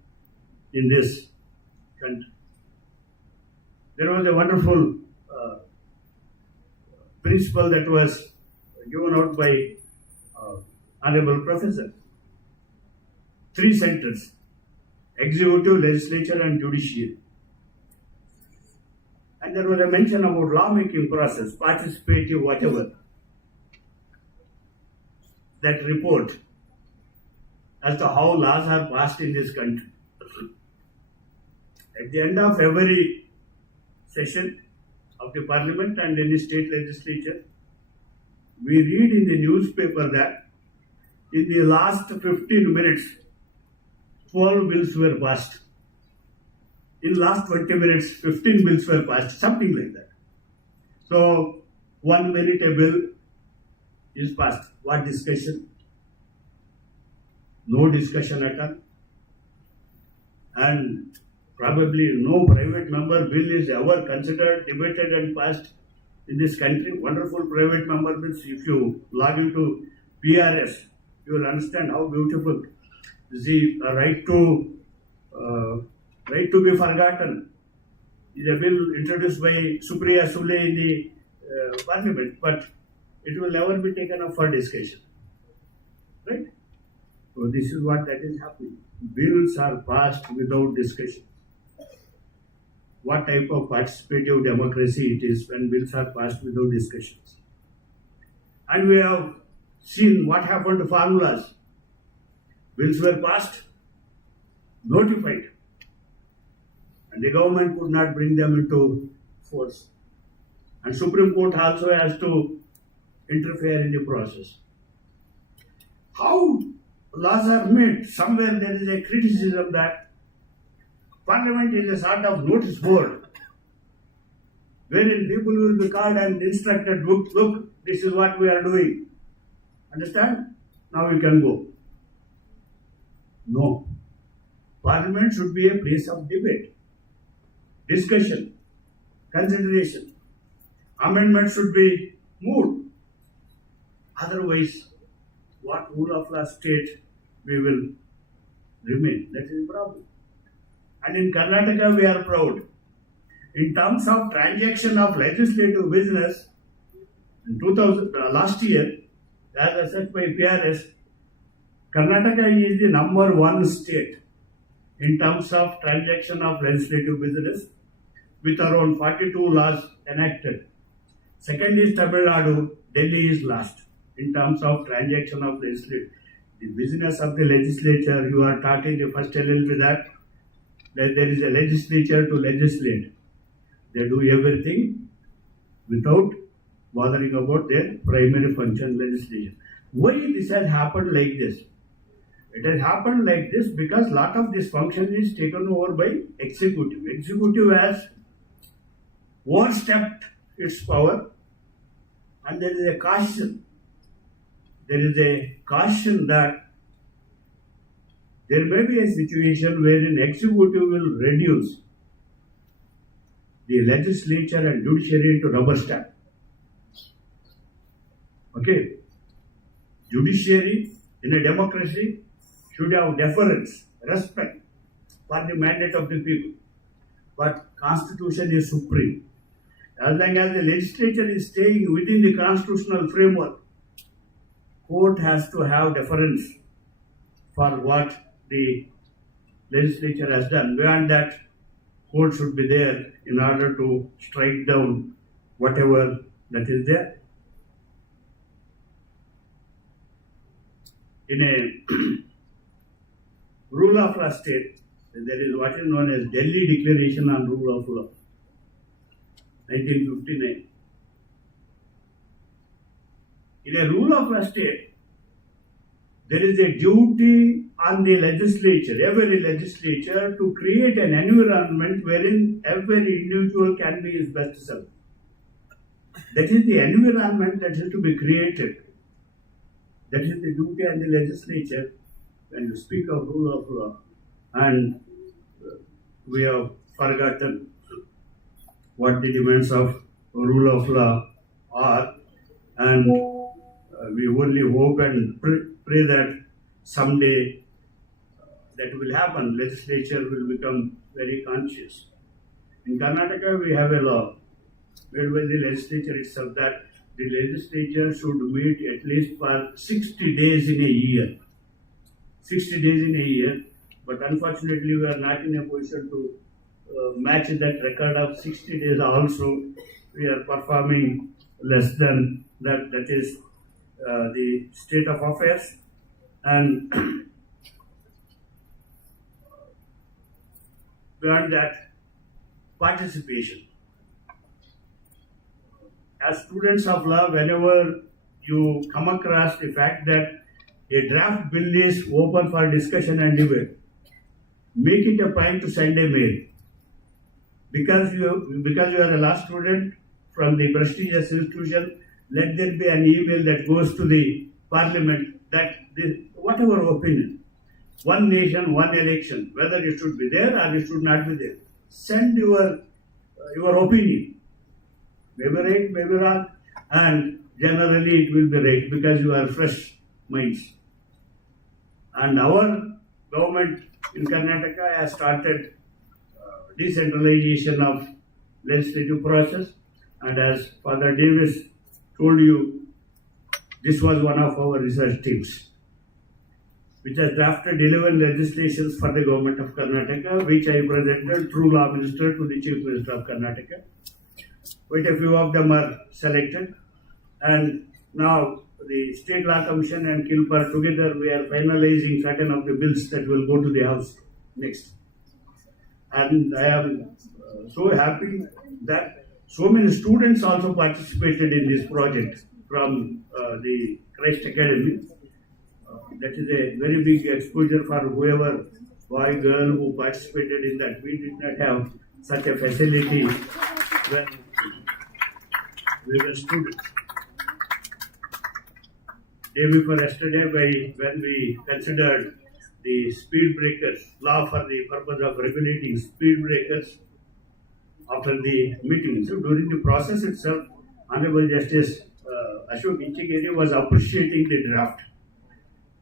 in this country. There was a wonderful principle that was given out by Honorable Professor. 3 centers: executive, legislature, and judiciary. And there was a mention about lawmaking process, participative, whatever. That report as to how laws are passed in this country. At the end of every session of the Parliament and any state legislature, we read in the newspaper that in the last 15 minutes, 12 bills were passed. In last 20 minutes, 15 bills were passed, something like that. So, 1 minute a bill is passed. What discussion? No discussion at all. And probably no private member bill is ever considered, debated and passed in this country. Wonderful private member bills. If you log into PRS, you will understand how beautiful. The right to be forgotten is a bill introduced by Supriya Sule in the Parliament, but it will never be taken up for discussion. Right? So this is what that is happening. Bills are passed without discussion. What type of participative democracy it is when bills are passed without discussions? And we have seen what happened to formulas. Bills were passed, notified, and the government could not bring them into force. And Supreme Court also has to interfere in the process. How laws are made? Somewhere there is a criticism that Parliament is a sort of notice board, wherein people will be called and instructed, look, this is what we are doing. Understand? Now you can go. No. Parliament should be a place of debate, discussion, consideration. Amendments should be moved. Otherwise, what rule of law state we will remain? That is the problem. And in Karnataka, we are proud. In terms of transaction of legislative business, in last year, as assessed by PRS, Karnataka is the number 1 state in terms of transaction of legislative business, with around 42 laws enacted. Second is Tamil Nadu, Delhi is last in terms of transaction of legislative. The business of the legislature, you are taught in the first LLB that there is a legislature to legislate. They do everything without bothering about their primary function, legislation. Why this has happened like this? It has happened like this because lot of this function is taken over by executive. Executive has overstepped its power, and there is a caution. There is a caution that there may be a situation wherein executive will reduce the legislature and judiciary to rubber stamp. Okay? Judiciary in a democracy should have deference, respect for the mandate of the people. But Constitution is supreme. As long as the legislature is staying within the constitutional framework, court has to have deference for what the legislature has done. Beyond that, court should be there in order to strike down whatever that is there. In rule of law state, there is what is known as Delhi Declaration on Rule of Law, 1959. In a rule of law state, there is a duty on the legislature, every legislature, to create an environment wherein every individual can be his best self. That is the environment that is to be created. That is the duty on the legislature when you speak of rule of law. And we have forgotten what the demands of rule of law are, and we only hope and pray that someday that will happen. Legislature will become very conscious. In Karnataka, we have a law made by the legislature itself that the legislature should meet at least for 60 days in a year. 60 days in a year, but unfortunately we are not in a position to match that record of 60 days also. We are performing less than that. That is the state of affairs. And beyond that, participation. As students of law, whenever you come across the fact that a draft bill is open for discussion and debate, make it a point to send a mail. Because you are a law student from the prestigious institution, let there be an email that goes to the Parliament that whatever opinion, one nation, one election, whether it should be there or it should not be there, send your opinion. Maybe right, maybe wrong, and generally it will be right because you are fresh minds. And our government in Karnataka has started decentralization of legislative process, and as Father Davis told you, this was one of our research teams, which has drafted 11 legislations for the government of Karnataka, which I presented through Law Minister to the Chief Minister of Karnataka. Quite a few of them are selected, and now the State Law Commission and KILPAR together, we are finalizing certain of the bills that will go to the House next. And I am so happy that so many students also participated in this project from the Christ Academy. That is a very big exposure for whoever boy, girl who participated in that. We did not have such a facility when we were students. Day before yesterday, when we considered the speed breakers, law for the purpose of regulating speed breakers after the meeting. So during the process itself, Honorable Justice Ashok Inchigiri was appreciating the draft,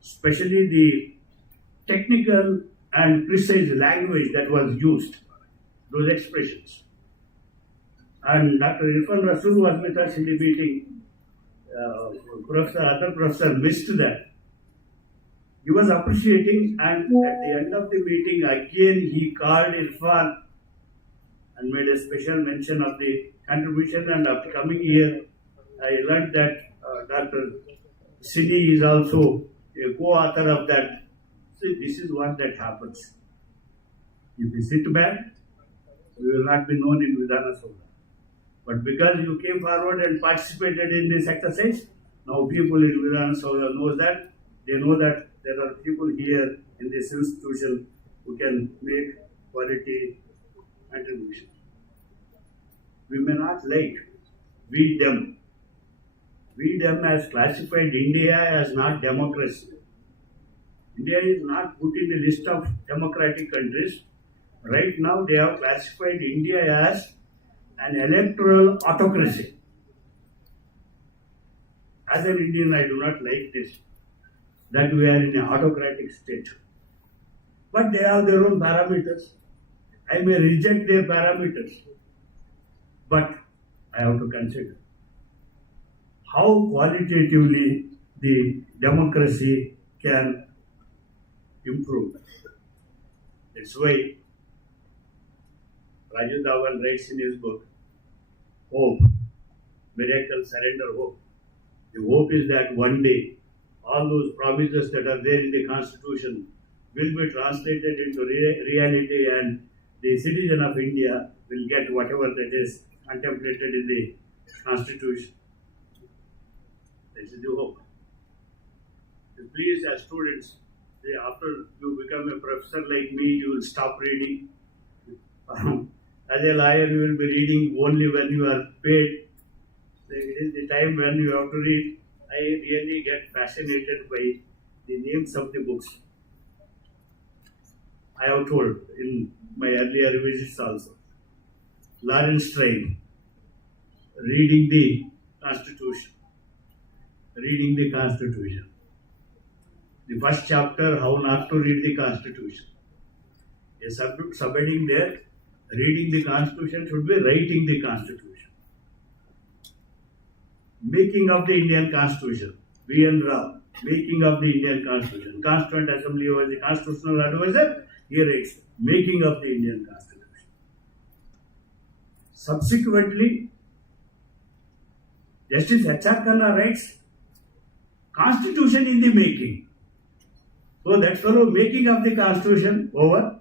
especially the technical and precise language that was used, those expressions. And Dr. Irfan Rasul was with us in the meeting. Other professor missed that. He was appreciating, and at the end of the meeting, again he called Irfan and made a special mention of the contribution. And after coming here, I learned that Dr. Sini is also a co-author of that. So this is what that happens. If we sit back, we will not be known in Vidhana Sabha. But because you came forward and participated in this exercise, now people in Vidhana Sabha knows that. They know that there are people here in this institution who can make quality contribution. We may not like we them. We them has classified India as not democracy. India is not put in the list of democratic countries. Right now they have classified India as an electoral autocracy. As an Indian, I do not like this, that we are in an autocratic state. But they have their own parameters. I may reject their parameters, but I have to consider how qualitatively the democracy can improve. That's why Rajiv Dhawan writes in his book, Hope, Miracle, Surrender, Hope. The hope is that one day all those promises that are there in the Constitution will be translated into reality, and the citizen of India will get whatever that is contemplated in the Constitution. This is the hope. Please, as students, after you become a professor like me, you will stop reading. As a lawyer, you will be reading only when you are paid. It is the time when you have to read. I really get fascinated by the names of the books. I have told in my earlier visits also. Lawrence Strain, reading the Constitution. Reading the Constitution. The first chapter, how not to read the Constitution. A subheading there, reading the Constitution should be writing the Constitution. Making of the Indian Constitution. B.N. Rao, making of the Indian Constitution. Constituent Assembly was the constitutional advisor. He writes, making of the Indian Constitution. Subsequently, Justice H.R. Khanna writes, Constitution in the making. So that fellow, making of the Constitution, over.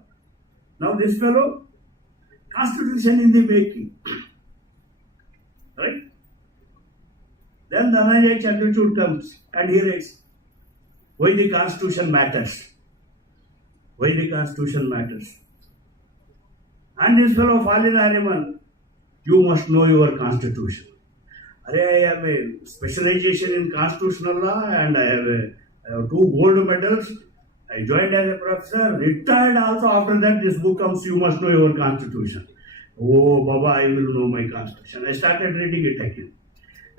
Now this fellow, Constitution in the making. Right? Then the Dhananjay Chandrachud comes and he writes, why the Constitution matters. Why the Constitution matters. And this fellow, Falin Ariman, you must know your Constitution. I have a specialization in constitutional law and I have 2 gold medals. I joined as a professor, retired also. After that, this book comes, you must know your Constitution. Oh, Baba, I will know my Constitution. I started reading it again.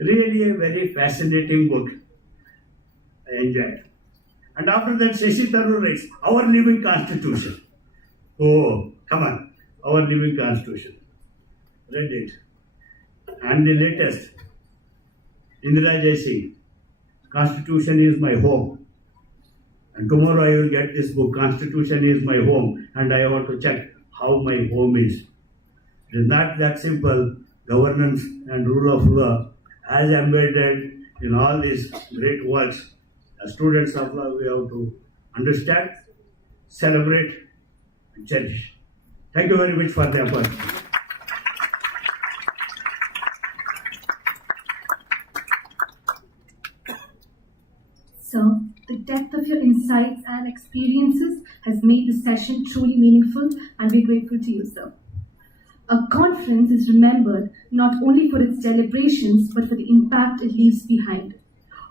Really a very fascinating book. I enjoyed. And after that, Shashi Tharoor writes, Our Living Constitution. Oh, come on. Our Living Constitution. Read it. And the latest, Indira Jaisingh, Constitution is my home. And tomorrow I will get this book, Constitution is my home, and I want to check how my home is. It is not that simple. Governance and rule of law, as embedded in all these great works, as students of law, we have to understand, celebrate, and cherish. Thank you very much for the effort. Sir, the depth of your insights and experiences has made the session truly meaningful, and we're grateful to you, sir. A conference is remembered not only for its celebrations, but for the impact it leaves behind.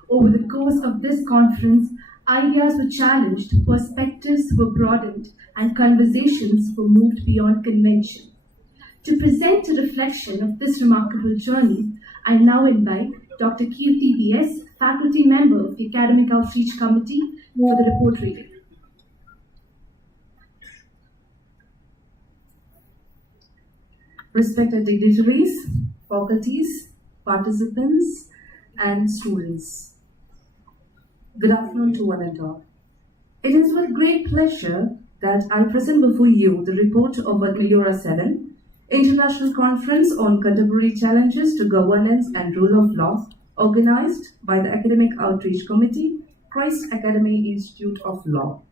Over the course of this conference, ideas were challenged, perspectives were broadened, and conversations were moved beyond convention. To present a reflection of this remarkable journey, I now invite Dr. Kirti V.S., faculty member of the Academic Outreach Committee, for the report reading. Respected dignitaries, faculties, participants, and students. Good afternoon to one and all. It is with great pleasure that I present before you the report of Meliora 7, International Conference on Contemporary Challenges to Governance and Rule of Law, organized by the Academic Outreach Committee, Christ Academy Institute of Law.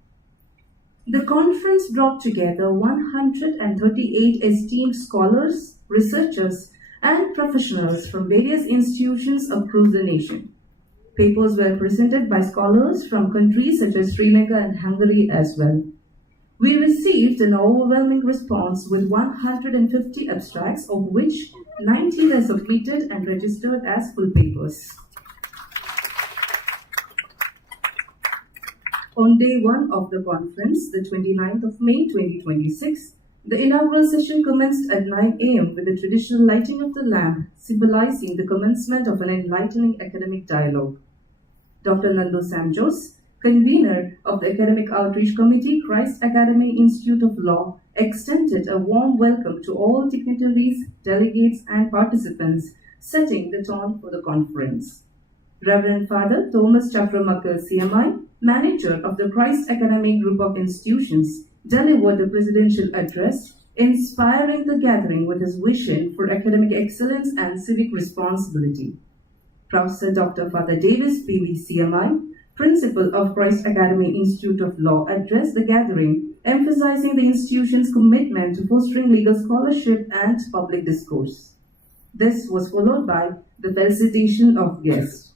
The conference brought together 138 esteemed scholars, researchers, and professionals from various institutions across the nation. Papers were presented by scholars from countries such as Sri Lanka and Hungary as well. We received an overwhelming response with 150 abstracts, of which 90 were submitted and registered as full papers. On day 1 of the conference, the 29th of May 2026, the inaugural session commenced at 9 a.m. with the traditional lighting of the lamp, symbolizing the commencement of an enlightening academic dialogue. Dr. Nandu Samjos, convener of the Academic Outreach Committee, Christ Academy Institute of Law, extended a warm welcome to all dignitaries, delegates, and participants, setting the tone for the conference. Reverend Father Thomas Chakramakal, CMI, manager of the Christ Academy Group of Institutions, delivered the presidential address, inspiring the gathering with his vision for academic excellence and civic responsibility. Professor Dr. Father Davis, PV, CMI, Principal of Christ Academy Institute of Law, addressed the gathering, emphasizing the institution's commitment to fostering legal scholarship and public discourse. This was followed by the felicitation of guests.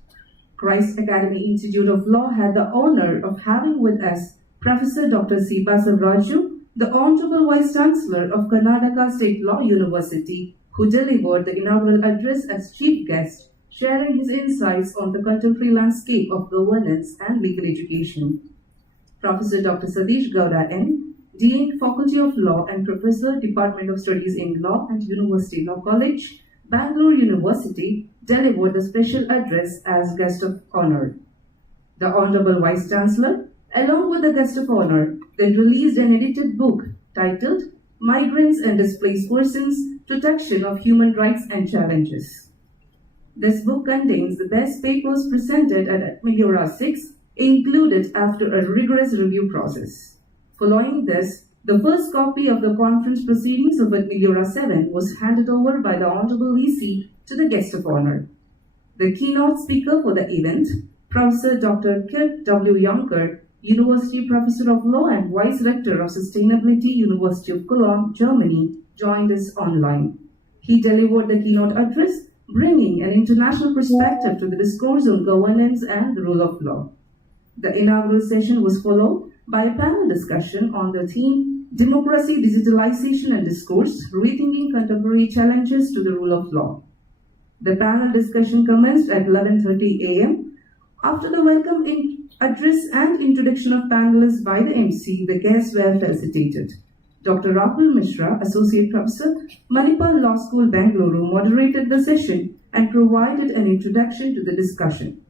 Christ Academy Institute of Law had the honor of having with us Professor Dr. C. Basavaraju, the Honorable Vice Chancellor of Karnataka State Law University, who delivered the inaugural address as chief guest, sharing his insights on the contemporary landscape of governance and legal education. Professor Dr. Satish Gowda N., Dean, Faculty of Law and Professor, Department of Studies in Law and University Law College, Bangalore University, delivered the special address as guest of honor. The Honorable Vice Chancellor, along with the guest of honor, then released an edited book titled Migrants and Displaced Persons, Protection of Human Rights and Challenges. This book contains the best papers presented at Meliora 6, included after a rigorous review process. Following this, the first copy of the conference proceedings of Meliora 7 was handed over by the Honorable VC to the guest of honor. The keynote speaker for the event, Professor Dr. Kurt W. Juncker, University Professor of Law and Vice Rector of Sustainability, University of Cologne, Germany, joined us online. He delivered the keynote address, bringing an international perspective to the discourse on governance and the rule of law. The inaugural session was followed by a panel discussion on the theme Democracy, Digitalization and Discourse, Rethinking Contemporary Challenges to the Rule of Law. The panel discussion commenced at 11:30 a.m. After the welcome address and introduction of panelists by the MC, the guests were felicitated. Dr. Rahul Mishra, Associate Professor, Manipal Law School, Bangalore, moderated the session and provided an introduction to the discussion.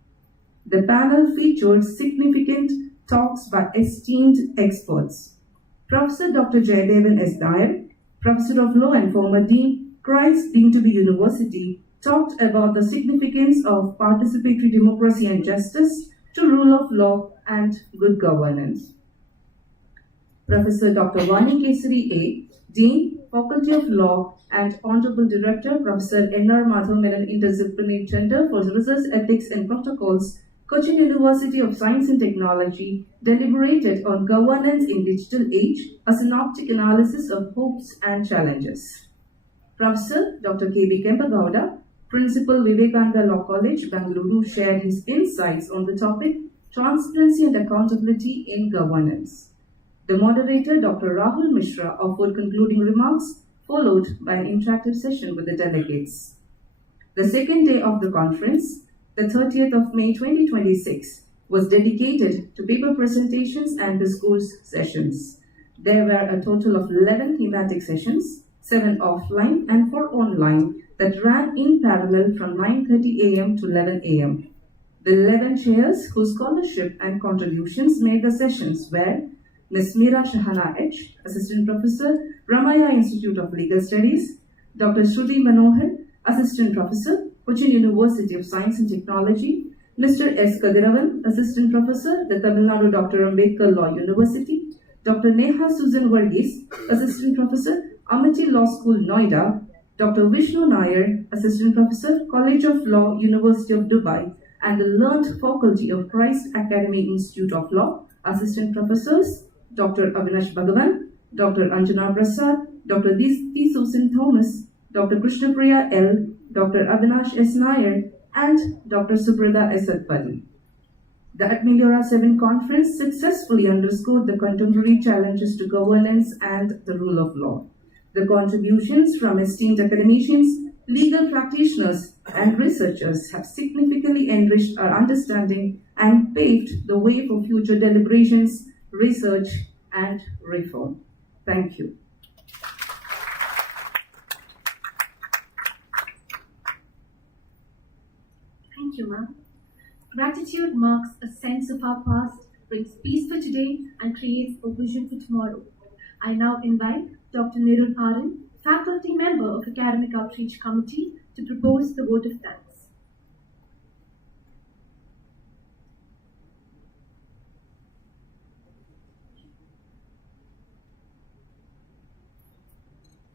The panel featured significant talks by esteemed experts. Professor Dr. Jayadevan S. Nair, Professor of Law and former Dean, Christ Dean to be University, talked about the significance of participatory democracy and justice to rule of law and good governance. Professor Dr. Vani Kesari A., Dean, Faculty of Law and Honorable Director, Professor N.R. Madhav Menon Interdisciplinary Center for Research Ethics and Protocols, Kochi University of Science and Technology, deliberated on governance in digital age, a synoptic analysis of hopes and challenges. Professor Dr. K.B. Kempagowda, Principal Vivekananda Law College, Bangalore, shared his insights on the topic Transparency and Accountability in Governance. The moderator, Dr. Rahul Mishra, offered concluding remarks, followed by an interactive session with the delegates. The second day of the conference, the 30th of May 2026, was dedicated to paper presentations and discourse sessions. There were a total of 11 thematic sessions, 7 offline and 4 online, that ran in parallel from 9:30 a.m. to 11 a.m. The 11 chairs whose scholarship and contributions made the sessions were Ms. Meera Shahana H., Assistant Professor, Ramaya Institute of Legal Studies, Dr. Shruti Manohar, Assistant Professor, Kochi University of Science and Technology, Mr. S. Kadiravan, Assistant Professor, the Tamil Nadu Dr. Ambedkar Law University, Dr. Neha Susan Varghese, Assistant Professor, Amity Law School, Noida, Dr. Vishnu Nair, Assistant Professor, College of Law, University of Dubai, and the learned faculty of Christ Academy Institute of Law, Assistant Professors, Dr. Avinash Bhagavan, Dr. Anjana Prasad, Dr. Deepthi Susan Thomas, Dr. Krishna Priya L., Dr. Avinash S. Nair, and Dr. Subrata S. Patil. The Meliora 7 conference successfully underscored the contemporary challenges to governance and the rule of law. The contributions from esteemed academicians, legal practitioners, and researchers have significantly enriched our understanding and paved the way for future deliberations, research, and reform. Thank you. Thank you, ma'am. Gratitude marks a sense of our past, brings peace for today, and creates a vision for tomorrow. I now invite Dr. Nirul Aran, faculty member of Academic Outreach Committee, to propose the vote of thanks.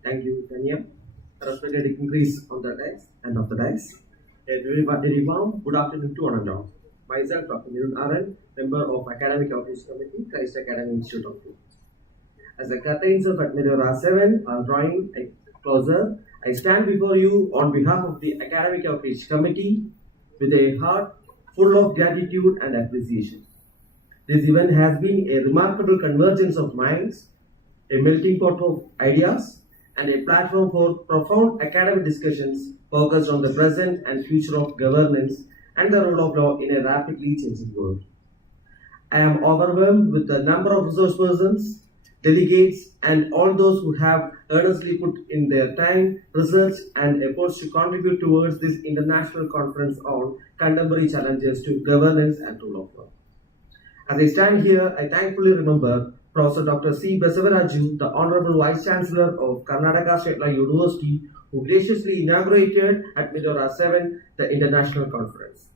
Thank you, Tanya. Respected dignitaries on the dais and of the dais. A very warm good afternoon to all of you. myself, Dr. Nirun Aran, member of Academic Outreach Committee, Christ Academy Institute of Law. As the curtains of Meliora 7 are drawing closer, I stand before you on behalf of the Academic Outreach Committee with a heart full of gratitude and appreciation. This event has been a remarkable convergence of minds, a melting pot of ideas, and a platform for profound academic discussions focused on the present and future of governance and the role of law in a rapidly changing world. I am overwhelmed with the number of resource persons, delegates, and all those who have earnestly put in their time, research, and efforts to contribute towards this international conference on contemporary challenges to governance and rule of law. As I stand here, I thankfully remember Professor Dr. C. Basavaraju, the Honorable Vice Chancellor of Karnataka State University, who graciously inaugurated at Meliora 7 the international conference.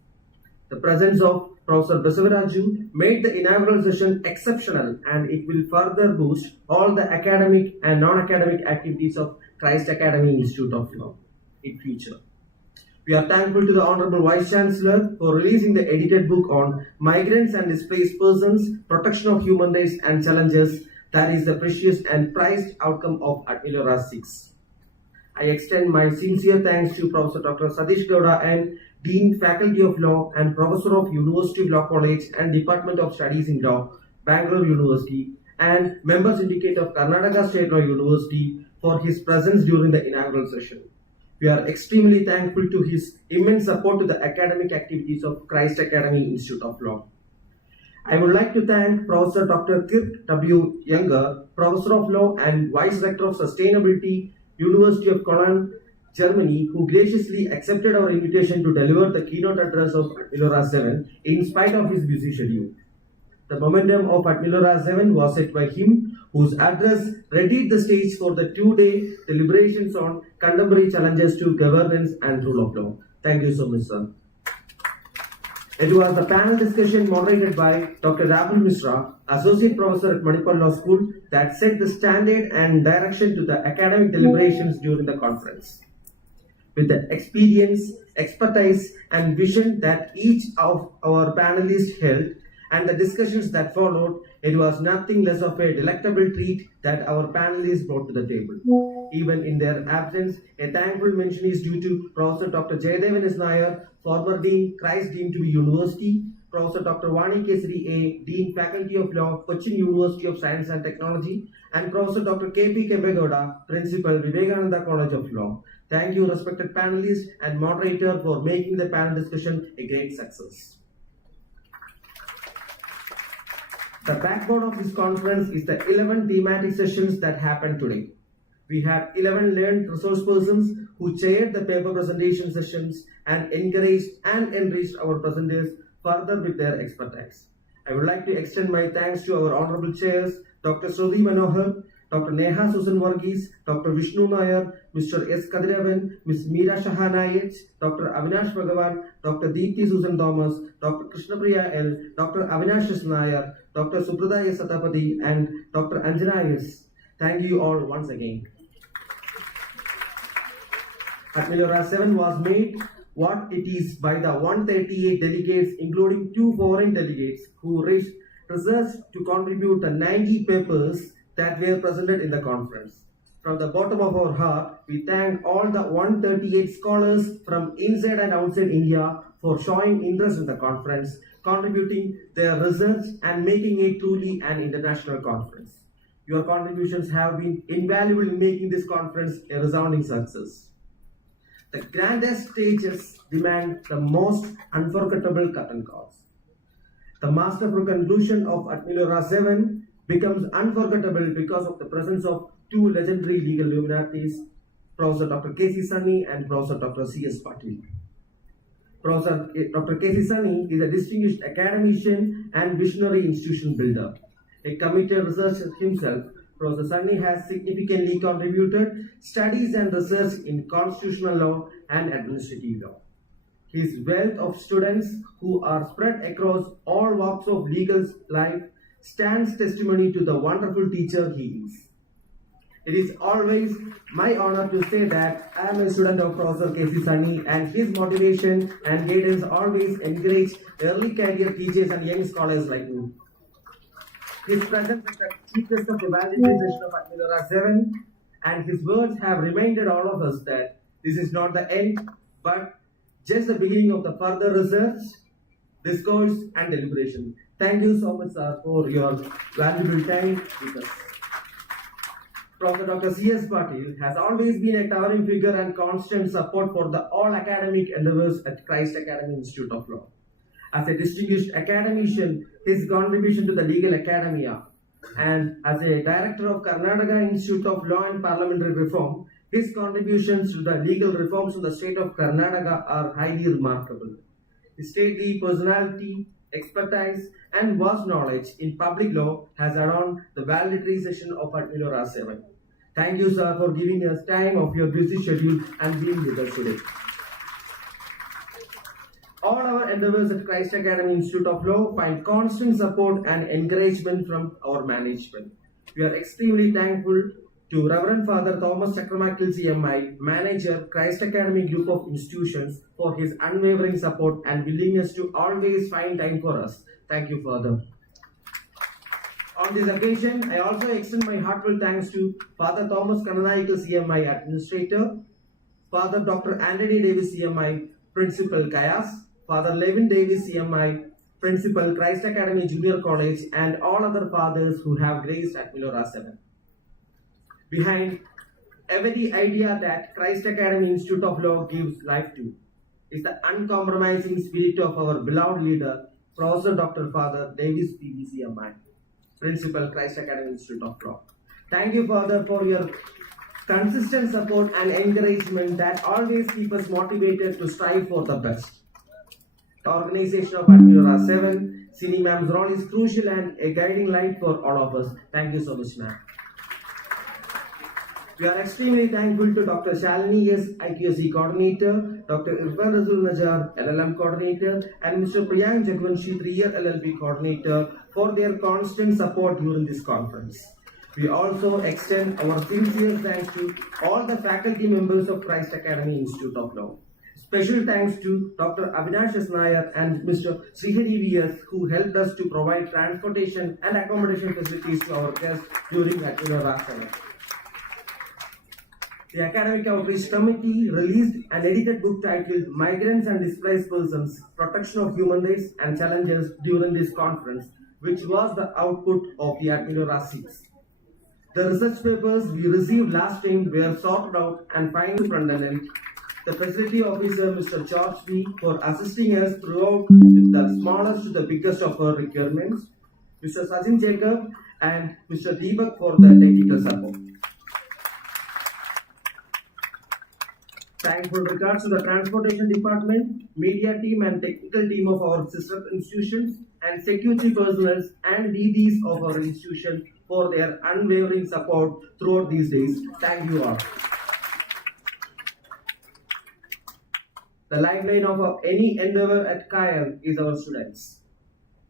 The presence of Professor Basavaraju made the inaugural session exceptional, and it will further boost all the academic and non-academic activities of Christ Academy Institute of Law in future. We are thankful to the Honorable Vice Chancellor for releasing the edited book on migrants and displaced persons, protection of human rights and challenges, that is the precious and prized outcome of Meliora 6. I extend my sincere thanks to Professor Dr. Satish Gowda and Dean, Faculty of Law and Professor of University of Law College and Department of Studies in Law, Bangalore University, and Member Syndicate of Karnataka State Law University for his presence during the inaugural session. We are extremely thankful to his immense support to the academic activities of Christ Academy Institute of Law. I would like to thank Professor Dr. Kirk W. Younger, Professor of Law and Vice Rector of Sustainability, University of Cologne, Germany, who graciously accepted our invitation to deliver the keynote address of Meliora 7 in spite of his busy schedule. The momentum of Meliora 7 was set by him, whose address readied the stage for the two-day deliberations on contemporary challenges to governance and rule of law. Thank you so much, sir. It was the panel discussion moderated by Dr. Rahul Mishra, Associate Professor at Manipal Law School, that set the standard and direction to the academic deliberations during the conference. With the experience, expertise, and vision that each of our panelists held, and the discussions that followed, it was nothing less of a delectable treat that our panelists brought to the table. Even in their absence, a thankful mention is due to Professor Dr. Jayadevan S. Nair, former Dean, Christ Dean to be University, Professor Dr. Vani Kesari A., Dean, Faculty of Law, Kochi University of Science and Technology, and Professor Dr. K.P. Kembegowda, Principal, Vivekananda College of Law. Thank you, respected panelists and moderator, for making the panel discussion a great success. The backbone of this conference is the 11 thematic sessions that happened today. We had 11 learned resource persons who chaired the paper presentation sessions and encouraged and enriched our presenters further with their expertise. I would like to extend my thanks to our honorable chairs, Dr. Sodhi Manohar, Dr. Neha Susan Varghese, Dr. Vishnu Nair, Mr. S. Kadiravan, Ms. Meera Shahanayich, Dr. Avinash Bhagavan, Dr. Deepthi Susan Thomas, Dr. Krishnapriya L., Dr. Avinash S. Nair, Dr. Subrata S. Satapati, and Dr. Anjana S. Thank you all once again. Meliora 7 was made what it is by the 138 delegates, including 2 foreign delegates, who researched to contribute the 90 papers that were presented in the conference. From the bottom of our heart, we thank all the 138 scholars from inside and outside India for showing interest in the conference, contributing their research and making it truly an international conference. Your contributions have been invaluable in making this conference a resounding success. The grandest stages demand the most unforgettable curtain calls. The masterful conclusion of Meliora 7 becomes unforgettable because of the presence of 2 legendary legal luminaries, Professor Dr. K.C. Sunny and Professor Dr. C.S. Patil. Professor Dr. K.C. Sunny is a distinguished academician and visionary institution builder. A committed researcher himself, Professor Sunny has significantly contributed studies and research in constitutional law and administrative law. His wealth of students who are spread across all walks of legal life stands testimony to the wonderful teacher he is. It is always my honor to say that I am a student of Professor K.C. Sunny, and his motivation and guidance always encourage early career teachers and young scholars like me. His presence at the chief guest of the Valedictory session of Meliora 7 and his words have reminded all of us that this is not the end, but just the beginning of the further research, discourse, and deliberation. Thank you so much, sir, for your valuable time with us. Prof. Dr. C.S. Patil has always been a towering figure and constant support for the all academic endeavors at Christ Academy Institute of Law. As a distinguished academician, his contribution to the legal academia, and as a director of Karnataka Institute of Law and Parliamentary Reform, his contributions to the legal reforms in the state of Karnataka are highly remarkable. His stately personality, expertise, and vast knowledge in public law has adorned the valedictory session of Meliora 7. Thank you, sir, for giving us time of your busy schedule and being with us today. All our endeavors at Christ Academy Institute of Law find constant support and encouragement from our management. We are extremely thankful to Reverend Father Thomas Chakramakil CMI, Manager, Christ Academy Group of Institutions, for his unwavering support and willingness to always find time for us. Thank you, Father. On this occasion, I also extend my heartfelt thanks to Father Thomas Karnataka CMI, Administrator, Father Dr. Anthony Davis CMI, Principal Kayas, Father Levin Davis CMI, Principal Christ Academy Junior College, and all other fathers who have graced at Meliora 7. Behind every idea that Christ Academy Institute of Law gives life to is the uncompromising spirit of our beloved leader, Professor Dr. Father Davis P.B. CMI, Principal Christ Academy Institute of Law. Thank you, Father, for your consistent support and encouragement that always keep us motivated to strive for the best. The organization of Meliora 7, Sini Ma'am's role is crucial and a guiding light for all of us. Thank you so much, ma'am. We are extremely thankful to Dr. Shalini S. IQSC Coordinator, Dr. Irfan Razul Najar, LLM Coordinator, and Mr. Priyank Jagvanshi, 3-year LLB Coordinator, for their constant support during this conference. We also extend our sincere thanks to all the faculty members of Christ Academy Institute of Law. Special thanks to Dr. Avinash S. Nair and Mr. Srihari V.S. who helped us to provide transportation and accommodation facilities to our guests during Meliora 7. The Academic Outreach Committee released an edited book titled Migrants and Displaced Persons, Protection of Human Rights and Challenges during this conference, which was the output of the Meliora 6. The research papers we received last time were sorted out and finally superintendent, the facility officer Mr. George B. for assisting us throughout with the smallest to the biggest of our requirements, Mr. Sachin Jacob and Mr. Deepak for the technical support. Thankful regards to the Transportation Department, media team and technical team of our sister institutions, and security personnel and DDs of our institution for their unwavering support throughout these days. Thank you all. The lifeline of any endeavor at KIL is our students.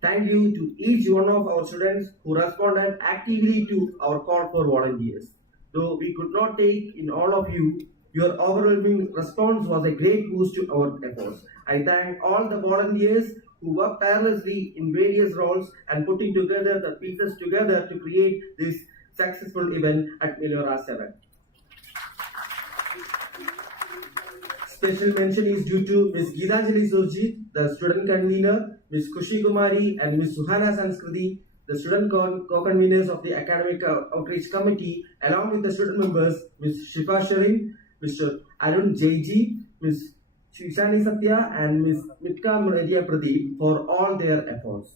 Thank you to each one of our students who responded actively to our call for volunteers. Though we could not take in all of you, your overwhelming response was a great boost to our efforts. I thank all the volunteers who worked tirelessly in various roles and putting together the pieces together to create this successful event at Meliora 7. Special mention is due to Ms. Geetanjali Surjit, the student convener, Ms. Kushi Kumari and Ms. Suhana Sanskriti, the student co-conveners of the Academic Outreach Committee, along with the student members, Ms. Shifa Sharin, Mr. Arun J.G., Ms. Shishani Satya and Ms. Mitka Muradia Pradeep for all their efforts.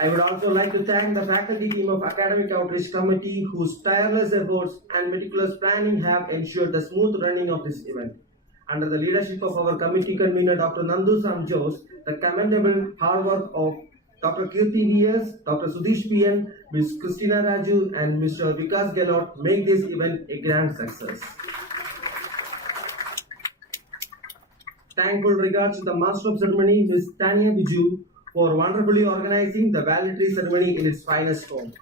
I would also like to thank the faculty team of Academic Outreach Committee whose tireless efforts and meticulous planning have ensured the smooth running of this event. Under the leadership of our committee convener Dr. Nandu Samjos, the commendable hard work of Dr. Kirti V.S., Dr. Sudesh P.N., Ms. Christina Raju and Mr. Vikas Gelot make this event a grand success. Thankful regards to the Master of Ceremony, Ms. Tanya Biju, for wonderfully organizing the valedictory ceremony in its finest form.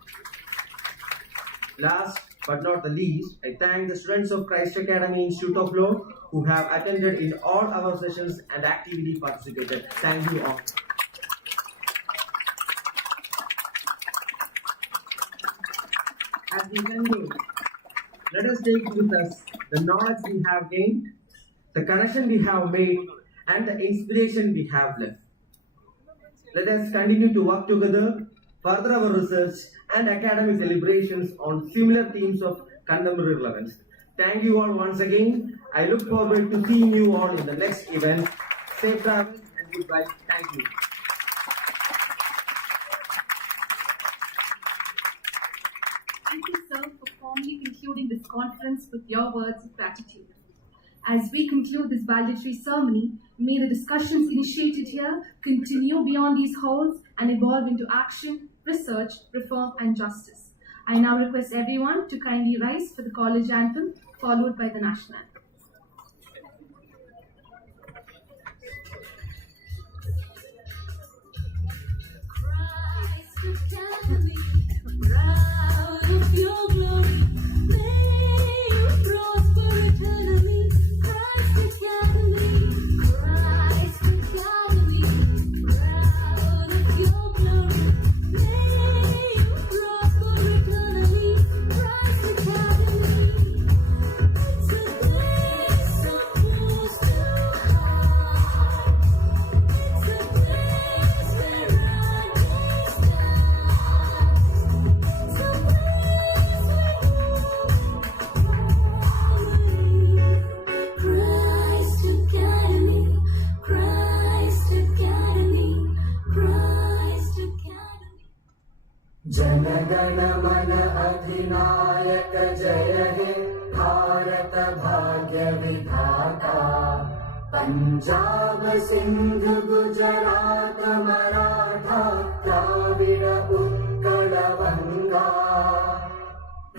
Last but not the least, I thank the students of Christ Academy Institute of Law who have attended in all our sessions and actively participated. Thank you all. As we conclude, let us take with us the knowledge we have gained, the connection we have made, and the inspiration we have left. Let us continue to work together, further our research and academic deliberations on similar themes of contemporary relevance. Thank you all once again. I look forward to seeing you all in the next event. Safe travels and goodbye. Thank you. Thank you, sir, for formally concluding this conference with your words of gratitude. As we conclude this valedictory ceremony, may the discussions initiated here continue beyond these halls and evolve into action, research, reform, and justice. I now request everyone to kindly rise for the college anthem, followed by the national anthem. Proud of your glory, may you prosper eternally. Christ Academy, proud of your glory, may you prosper eternally. Christ Academy, it's a place so close to heart. It's a place where I can stand. It's a place where Christ Academy, Christ Academy, Christ Academy. जनगण मन अधिनायक जय हे भारत भाग्य विधाता पंजाब सिंध गुजरात मराठा द्राविड उत्कल गंगा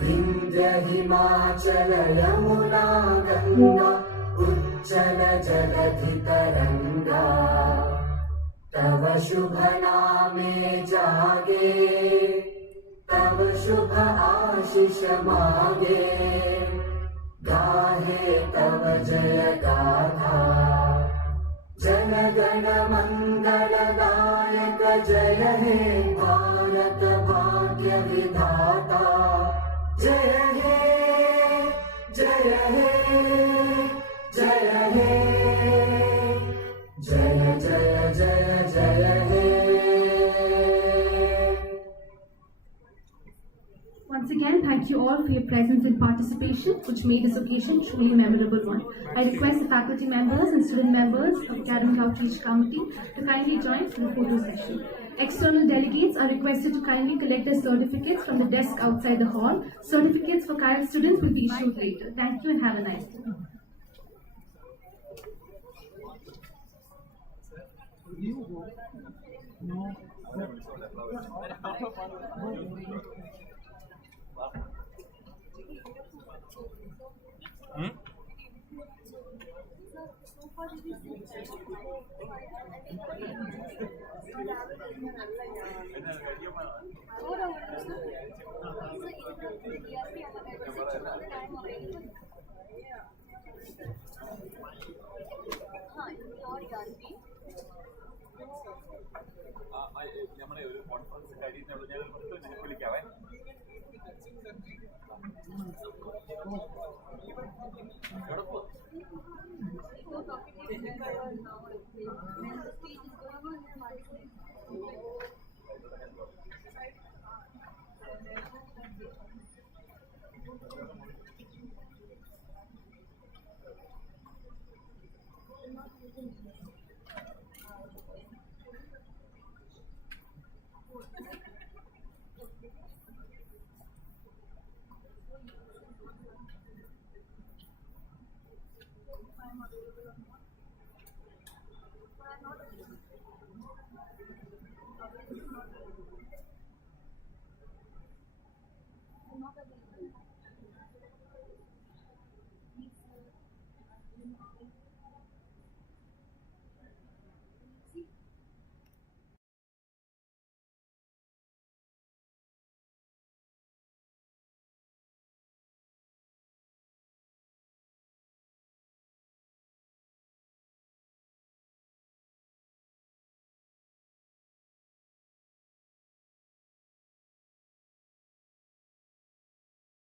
विंध्य हिमाचल यमुना गंगा उच्चल जलधि तरंगा तव शुभ नामे जागे तव शुभ आशीष मागे गाहे तव जय गाथा जन गण मंगल दायक जय हे भारत भाग्य विधाता जय हे जय हे जय हे जय जय जय जय हे. Once again, thank you all for your presence and participation, which made this occasion truly a memorable one. I request the faculty members and student members of the Academic Outreach Committee to kindly join for the photo session. External delegates are requested to kindly collect their certificates from the desk outside the hall. Certificates for KIL students will be issued later. Thank you and have a nice day. നമ്മളെ ഒരു conference കഴിയുന്നുള്ളൂ ഞാൻ വിളിക്കാവേ I'm not